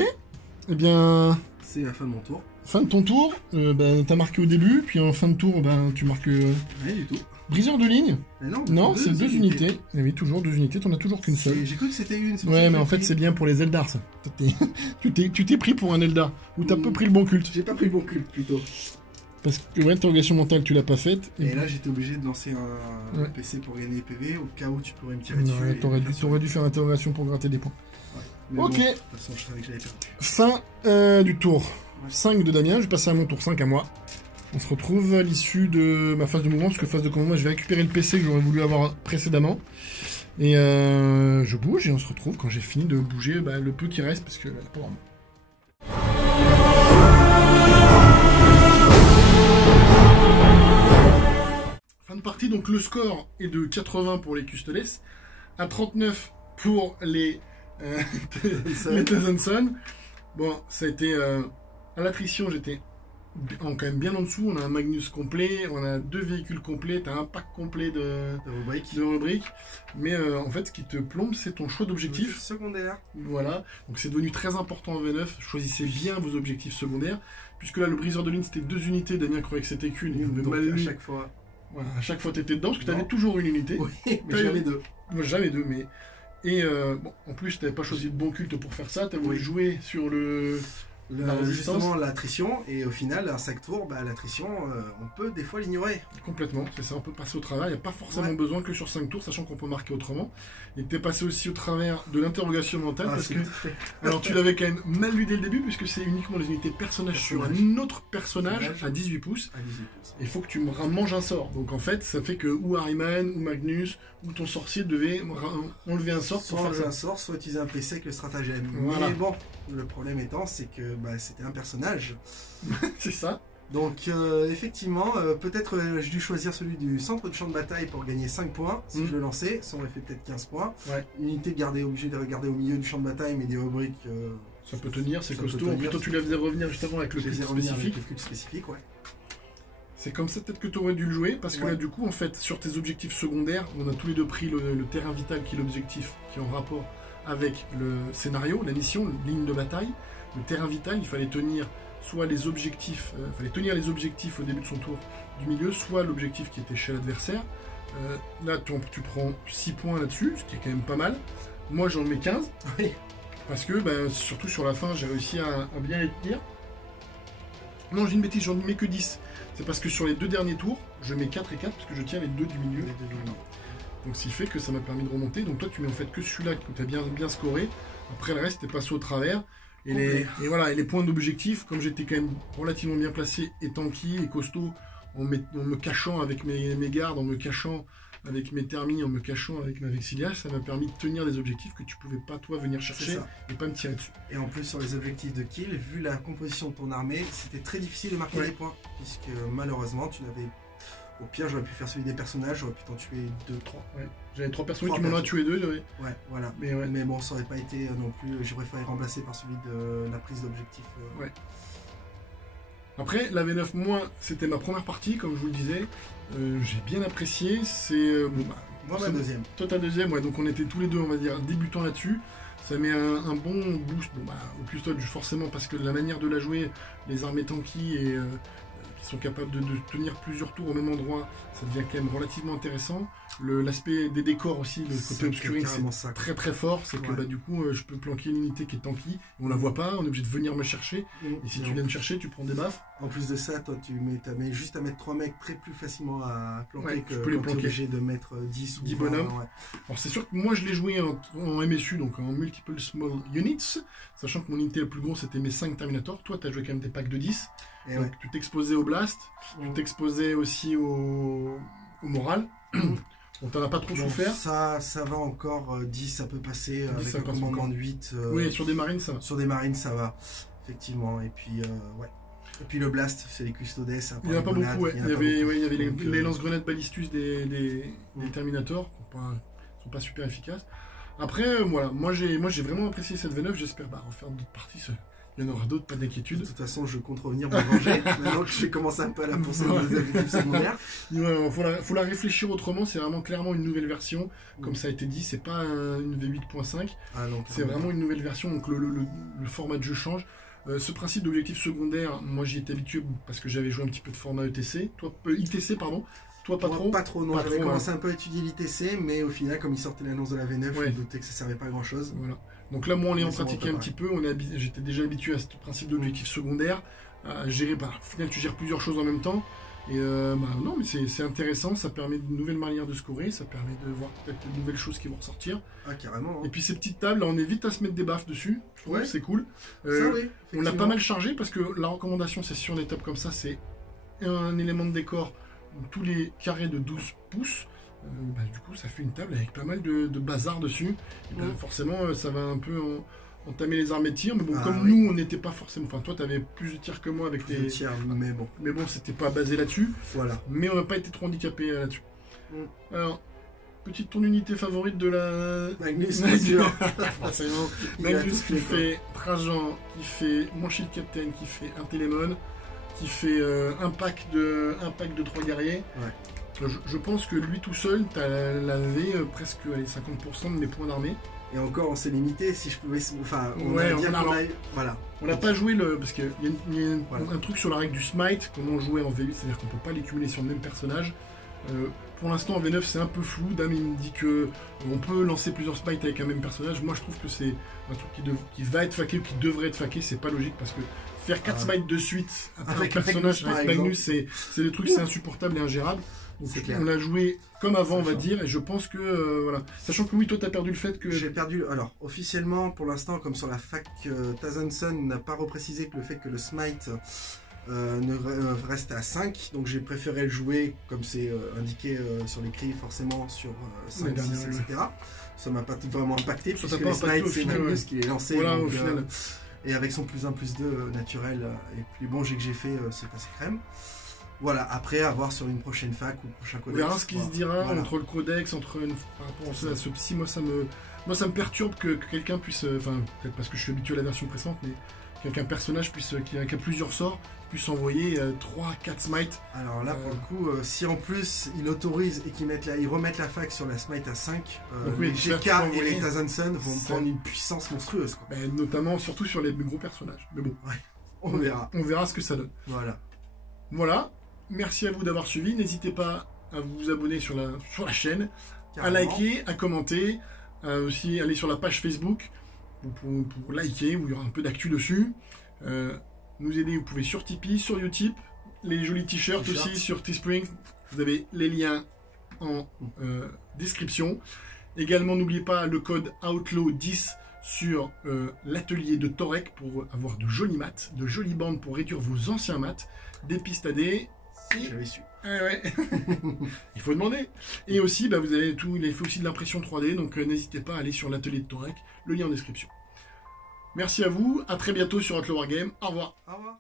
Eh bien, C'est la fin de mon tour. fin de ton tour, t'as marqué au début, puis en fin de tour, tu marques Rien du tout. briseur de ligne. Mais non, Non, c'est 2 unités. Eh oui, toujours 2 unités, t'en as toujours qu'une seule. J'ai cru que c'était une. Ouais, mais en fait, c'est bien pour les Eldar, ça. Tu t'es pris pour un Eldar, ou t'as peu pris le bon culte. J'ai pas pris le bon culte plutôt. Parce que, ouais, interrogation mentale, tu l'as pas faite. Et là, j'étais obligé de lancer un PC pour gagner des PV, au cas où tu pourrais me tirer Non, dessus. t'aurais dû faire interrogation pour gratter des points. Mais Ok. bon, de toute façon, je savais que j'avais perdu. Fin du tour 5 de Damien, je vais passer à mon tour 5 à moi. On se retrouve à l'issue de ma phase de mouvement, parce que phase de commandement, je vais récupérer le PC que j'aurais voulu avoir précédemment. Et je bouge, et on se retrouve quand j'ai fini de bouger le peu qui reste, parce que pas vraiment. Fin de partie, donc le score est de 80 pour les Custodes, à 39 pour les Thousandson. Bon, ça a été... à l'attrition, j'étais quand même bien en dessous. On a un Magnus complet, on a 2 véhicules complets, t'as un pack complet de rubriques. Mais en fait, ce qui te plombe, c'est ton choix d'objectif. Secondaire. Voilà, donc c'est devenu très important en V9. Choisissez bien vos objectifs secondaires. Puisque là, le briseur de ligne, c'était 2 unités. Damien croyait que c'était qu'une. Donc à chaque fois. Voilà, à chaque fois, t'étais dedans, parce que t'avais toujours une unité. Oui, mais jamais 2. Moi, jamais 2, mais... Et bon, en plus, t'avais pas choisi le bon culte pour faire ça. T'as voulu jouer sur justement l'attrition, et au final un 5 tours, l'attrition on peut des fois l'ignorer. Complètement, c'est ça, on peut passer au travers, il n'y a pas forcément besoin que sur 5 tours, sachant qu'on peut marquer autrement. Et t'es passé aussi au travers de l'interrogation mentale, parce que alors tu l'avais quand même mal lu dès le début, puisque c'est uniquement les unités personnages sur un autre personnage à 18 pouces. Il faut que tu me manges un sort, donc en fait ça fait que ou Harryman, ou Magnus, ou ton sorcier devait enlever un sort pour faire enlever un sort, soit utiliser un PC avec le stratagème. Voilà. Mais bon, le problème étant, c'est que c'était un personnage. C'est ça. Donc effectivement, peut-être j'ai dû choisir celui du centre de champ de bataille pour gagner 5 points, si je le lançais, ça aurait fait peut-être 15 points. Ouais. Unité obligée de regarder au milieu du champ de bataille, mais des rubriques... ça peut tenir, c'est costaud. Plutôt tu la faisais revenir juste avant avec le culte spécifique. Le culte spécifique, ouais. C'est comme ça peut-être que tu aurais dû le jouer, parce que là du coup en fait sur tes objectifs secondaires, on a tous les deux pris le terrain vital qui est l'objectif, qui est en rapport avec le scénario, la mission, la ligne de bataille. Le terrain vital, il fallait tenir soit les objectifs, au début de son tour du milieu, soit l'objectif qui était chez l'adversaire. Là tu prends 6 points là-dessus, ce qui est quand même pas mal. Moi j'en mets 15, parce que surtout sur la fin j'ai réussi à bien les tenir. Non, j'ai une bêtise, j'en mets que 10. C'est parce que sur les 2 derniers tours, je mets 4 et 4 parce que je tiens les 2 du milieu. Donc ce qui fait que ça m'a permis de remonter. Donc toi tu mets en fait que celui-là que tu as bien scoré. Après le reste t'es passé au travers. Et les points d'objectif, comme j'étais quand même relativement bien placé et tanky et costaud, en me cachant avec mes gardes, en me cachant avec mes thermis, en me cachant avec ma Vexilia, ça m'a permis de tenir des objectifs que tu pouvais pas toi venir chercher et pas me tirer dessus. Et en plus sur les objectifs de kill, vu la composition de ton armée, c'était très difficile de marquer des points, puisque malheureusement tu n'avais... Au pire j'aurais pu faire celui des personnages, j'aurais pu t'en tuer 2, 3. Ouais. J'avais 3 personnages, tu m'en as tué 2. Ouais, voilà. Mais bon, ça aurait pas été non plus, j'ai préféré remplacer par celui de la prise d'objectif. Ouais. Après, la V9, moi, c'était ma première partie, comme je vous le disais. J'ai bien apprécié. C'est moi, ma deuxième. Toi, ta deuxième, ouais. Donc, on était tous les deux, on va dire, débutants là-dessus. Ça met un bon boost au custode, forcément, parce que la manière de la jouer, les armées tanky et qui sont capables de tenir plusieurs tours au même endroit, ça devient quand même relativement intéressant. L'aspect des décors aussi, le côté obscuring, c'est très très fort. C'est que du coup, je peux planquer une unité qui est tanky, on la voit pas, on est obligé de venir me chercher. Et si tu viens me chercher, tu prends des baffes. En plus de ça, toi, tu mets juste à mettre 3 mecs très plus facilement à planquer que tu peux les planquer. Obligé de mettre 10 ou 10 bonhommes. Alors c'est sûr que moi, je l'ai joué en MSU, donc en Multiple Small Units, sachant que mon unité le plus gros, c'était mes 5 Terminators. Toi, tu as joué quand même des packs de 10. Donc tu t'exposais au blast, tu t'exposais aussi au moral. On t'en a pas trop souffert. Ça va encore, 10 ça peut passer, avec un commandement de 8. Oui, sur des marines ça va. Sur des marines ça va, effectivement. Et puis, Et puis le blast, c'est les custodes. Il n'y en a pas beaucoup, Il y avait les lance-grenades balistus des Terminators, qui sont pas super efficaces. Après, voilà, moi j'ai vraiment apprécié cette V9, j'espère refaire d'autres parties. Il y en aura d'autres, pas d'inquiétude. De toute façon, je compte revenir me venger. Maintenant que je vais commencer un peu à la poursuite des objectifs secondaires. Faut la réfléchir autrement. C'est vraiment clairement une nouvelle version. Comme ça a été dit, c'est pas une V8.5. C'est vraiment une nouvelle version. Donc le format de jeu change. Ce principe d'objectif secondaire, moi j'y étais habitué parce que j'avais joué un petit peu de format ETC. ITC, pardon. Toi, pas trop. Pas trop, non. J'avais commencé un peu à étudier l'ITC, mais au final, comme il sortait l'annonce de la V9, je me doutais que ça servait pas à grand chose. Voilà. Donc là, moi, en ayant pratiqué un petit peu, j'étais déjà habitué à ce principe d'objectif secondaire. Gérer par. Au final, tu gères plusieurs choses en même temps. Et non, mais c'est intéressant. Ça permet de nouvelles manières de scorer. Ça permet de voir peut-être de nouvelles choses qui vont ressortir. Ah, carrément. Et puis ces petites tables, là, on évite à se mettre des baffes dessus. Je trouve c'est cool. On l'a pas mal chargé parce que la recommandation, c'est sur des tables comme ça, c'est un élément de décor. Tous les carrés de 12 pouces, du coup ça fait une table avec pas mal de bazar dessus. Et forcément ça va un peu entamer les armées de tir, mais bon, nous on n'était pas forcément. Enfin, toi t'avais plus de tir que moi avec les tirs, mais bon. Mais bon, c'était pas basé là-dessus. Voilà. Mais on n'a pas été trop handicapé là-dessus. Alors, ton unité favorite de la... Magnus, bien sûr. Forcément. Magnus qui fait Trajan, qui fait Mon Shield Captain, qui fait un Télémon, qui fait un pack de 3 guerriers. Ouais. Je pense que lui tout seul, t'as lavé presque les 50% de mes points d'armée. Et encore, on s'est limité. Si je pouvais, enfin, on n'a pas joué parce qu'il y a un truc sur la règle du smite, comment jouer en V8, c'est-à-dire qu'on peut pas les cumuler sur le même personnage. Pour l'instant en V9 c'est un peu flou. Dame il me dit que on peut lancer plusieurs smites avec un même personnage. Moi je trouve que c'est un truc qui va être faké ou qui devrait être faké. C'est pas logique parce que faire 4 smites de suite avec un personnage avec Magnus, c'est des trucs, c'est insupportable et ingérable. Donc, on l'a joué comme avant, on va dire, et je pense que voilà. Sachant que oui, toi t'as perdu le fait que... J'ai perdu. Alors officiellement pour l'instant, comme sur la fac, Tazanson n'a pas reprécisé que le fait que le smite ne reste à 5, donc j'ai préféré le jouer comme c'est indiqué sur l'écrit, forcément sur 5, 6, etc. Ça m'a pas vraiment impacté puisque les smites c'est Magnus qui les lancé, voilà, donc, au final. et avec son +1 +2 naturel et puis les bons jets que j'ai fait, c'est passé crème. Voilà, après à voir sur une prochaine fac ou prochain codex. On verra ce qui se dira entre le codex, par rapport à ce psy. Moi ça me perturbe que quelqu'un puisse, enfin peut-être parce que je suis habitué à la version précédente, mais qu'un personnage puisse, qui a plusieurs sorts, puisse envoyer 3-4 smites. Alors là pour le coup, si en plus il autorise et ils remettent la fac sur la smite à 5, les GK et les Tazanson vont prendre une puissance monstrueuse, quoi. Ben, notamment, surtout sur les gros personnages. Mais bon, on verra. On verra ce que ça donne. Voilà. Merci à vous d'avoir suivi. N'hésitez pas à vous abonner sur la chaîne, carrément, à liker, à commenter, à aussi aller sur la page Facebook pour liker, où il y aura un peu d'actu dessus. Nous aider, vous pouvez sur Tipeee, sur Utip, les jolis t-shirts aussi sur Teespring. Vous avez les liens en description. Également, n'oubliez pas le code OUTLAW10 sur l'atelier de Torek pour avoir de jolis mats, de jolies bandes pour réduire vos anciens mats, des pistes AD. J'avais su. Ouais. Il faut demander. Et aussi, vous avez tout. Il fait aussi de l'impression 3D, donc n'hésitez pas à aller sur l'atelier de Torek, le lien en description. Merci à vous, à très bientôt sur Outlaw Wargame. Au revoir. Au revoir.